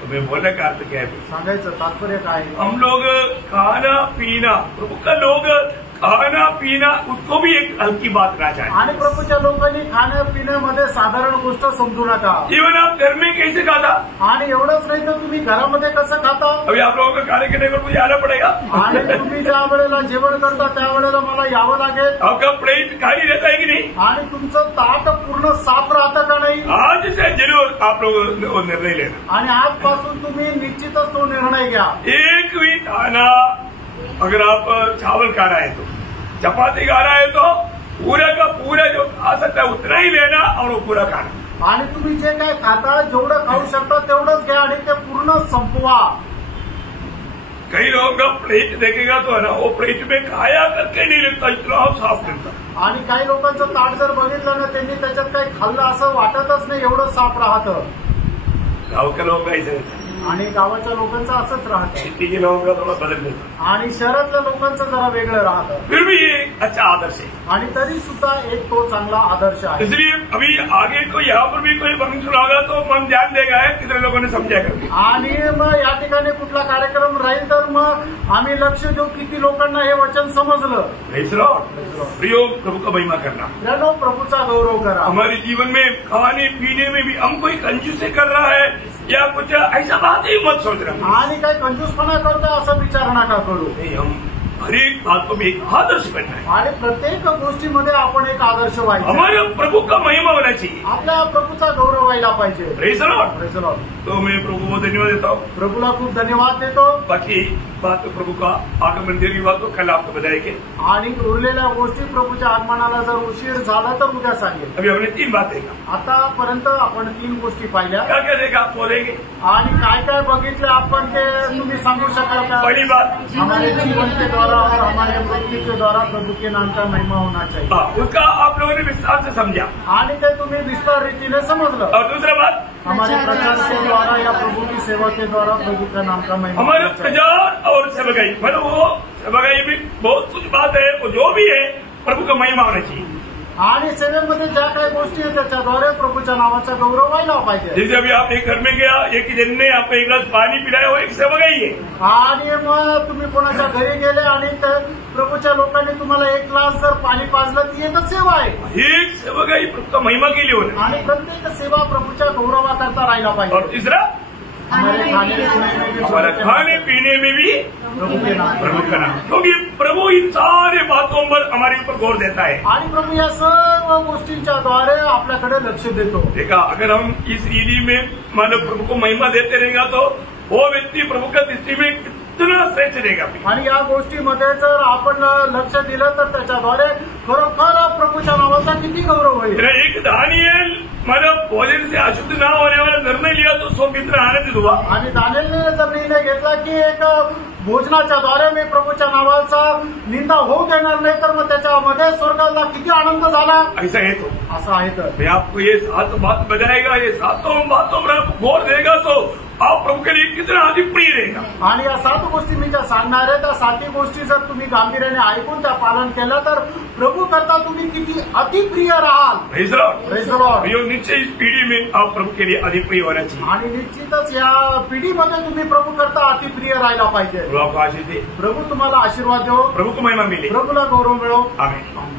तुम्हें बोलने का अर्थ क्या है, सांगायचं तात्पर्य काय आहे? हम लोग खाना पीना, प्रभु का लोग खाना पीना उसको भी एक हल्की बात ना चाहे। आणि प्रभूच्या लोकांनी खाण्यापिण्यामध्ये साधारण गोष्ट समजू नका। इवन आप घर में कैसे खाता, आणि एवढंच नाही तर तुम्ही घरामध्ये कसं खाता। अभी आप लोगों का खाने के मुझे आना पड़ेगा, आणि तुम्ही ज्या वेळेला जेवण करता त्यावेळेला मला यावं लागेल। आपका प्लेट खाली रहता है कि नहीं, आणि तुमचं ताट पूर्ण साफ राहतं का नाही? आज से जरूर आप लोग वो निर्णय लेना, आणि आजपासून तुम्ही निश्चितच तो निर्णय घ्या। एक भी खाना अगर आप चावल खा रहा है तो, चपाती खा रहा है तो पूरा का पूरा जो खा सकता है उतना ही लेना और वो पूरा खाना। आणि तुम्ही जे काय खाता जेवढं खाऊ शकता तेवढंच घ्या आणि ते पूर्ण संपवा। कई लोगों का प्लेट देखेगा तो है ना, वो प्लेट में खाया करके नहीं लेता, इतना साफ मिलता। आणि काही लोकांचं ताट जर बघितलं ना त्यांनी त्याच्यात काही खाल्लं असं वाटतच नाही, एवढं साफ राहतं। गाँव के लोग ऐसे रहते हैं, आणि गावाच्या लोकांचं असंच राहतं, सिटी के लोगों का थोड़ा बदल देता, आणि शहरातल्या लोकांचं जरा वेगळं राहतं। फिर भी ये अच्छा आदर्श है। आणि तरी सुद्धा एक तो चांगला आदर्श आहे। इसलिए अभी आगे को यहाँ पर भी कोई फंक्शन होगा तो मन ध्यान देगा है कितने लोगों ने समझा करके। आणि मग या ठिकाणी कुठला कार्यक्रम राहील तर मग आम्ही लक्ष देऊ किती लोकांना हे वचन समजलं। प्रियो प्रभु का महिमा करना, त्यानो प्रभूचा गौरव करा। हमारे जीवन में खाने पीने में भी हम कोई कंजूसी कर रहा है या कुछ ऐसा बात ही मत सोच रहा, आणि काही कंजूसपणा करतो असं विचार नका करू। नहीं, हम हर एक बात को भी एक आदर्श बनना है, आणि प्रत्येक गोष्टीमध्ये आपण एक आदर्श व्हायचा, हमारे प्रभु का महिमा होना चाहिए, आपल्या प्रभूचा गौरव व्हायला पाहिजे। Praise the Lord. Praise the Lord. तो मैं प्रभु को धन्यवाद देता हूँ। प्रभूला खूप धन्यवाद देतो। बाकी बात तो प्रभु का आगमन देरी बात तो कल आपको बताएंगे, आणि उरलेल्या गोष्टी प्रभूच्या आगमनाला जर उशीर झाला तर उद्या सांगेल। अभी हमने 3 बातें देखा, आतापर्यंत आपण 3 गोष्टी पाहिल्या, क्या क्या देखा आप बोलेंगे। आणि काय काय बघितलं आपण ते तुम्ही सांगू शकाल का? पहली बात, हमारे जीवन के द्वारा और हमारे मृत्यु के द्वारा प्रभु के नाम का महिमा होना चाहिए। उसका आप लोगों ने विस्तार से समझा, आणि ते तुम्ही विस्तार रीतीने समजलं। और दूसरा बात, हमारे प्रचार के द्वारा या प्रभु की सेवा के द्वारा प्रभु का नाम का महिमा हमारे होना चाहिए। प्रचार और सेवकाई, मतलब वो सेवकाई भी बहुत कुछ बात है, वो जो भी है प्रभु का महिमा होना चाहिए। आणि सेवेमध्ये ज्या काही गोष्टी आहेत त्याच्याद्वारे प्रभूच्या नावाचा गौरव व्हायला पाहिजे। जैसे अभी आप एक घर में गया, एक ही जन ने आपको एक गिलास पानी पिलाया, वो एक सेवकाई है। आणि मग तुम्ही कोणाच्या घरी गेले आणि प्रभूच्या लोकांनी तुम्हाला 1 ग्लास जर पाणी पाजलं ती एकच सेवा आहे। एक सेवकाई प्रभु का महिमा के लिए होना, आणि प्रत्येक सेवा प्रभूच्या गौरवाकरता राहायला और पाहिजे। तीसरा हमारे खाने पीने में भी हमारे खाने पीने में भी प्रभु के नाम प्रभु का नाम, क्योंकि प्रभु इन सारे बातों पर हमारे ऊपर गौर देता है। आणि प्रभू या सर्व गोष्टींच्या द्वारे आपल्याकडे लक्ष देतो। देखा, अगर हम इस रीति में मतलब प्रभु को महिमा देते रहेगा तो वो व्यक्ति प्रभु का दृष्टि में कितना श्रेष्ठ रहेगा। आणि या गोष्टीमध्ये जर आपण लक्ष दिलं तर त्याच्याद्वारे खरोखर प्रभूच्या नावाचा किती गौरव होईल। मेरा एक दानियल मतलब भोजन से अशुद्ध ना होने वाला निर्णय लिया तो सो मित्र आनंदित हुआ। आणि दानियलने जर निर्णय घेतला की एक भोजनाच्या द्वारे मी प्रभूच्या नावाचा निंदा होऊ देणार नाही तर मग त्याच्यामध्ये स्वर्गाला किती आनंद झाला। ऐसा है तो असं आहे तर मैं आपको ये 7 बात बताएगा, ये 7 बातों पर आप गौर देगा तो आप प्रभु के लिए कितना अधिक प्रिय रहेगा। आणि या 7 गोष्टी मी ज्या सांगणार आहे त्या 7 गोष्टी जर तुम्ही गांभीर्याने ऐकून त्या पालन केलं तर प्रभू करता तुम्ही किती अतिप्रिय राहाल। Praise the Lord. Praise the Lord. यो निश्चय इस पीढ़ी में आप प्रभु के लिए अधिक प्रिय होना चाहिए आणि निश्चितच या पिढीमध्ये तुम्ही प्रभू करता अतिप्रिय राहायला पाहिजे। प्रभु आपको आशीष दे, प्रभू तुम्हाला आशीर्वाद देवो, प्रभु को महिमा मिले, प्रभूला गौरव मिळो। आमीन।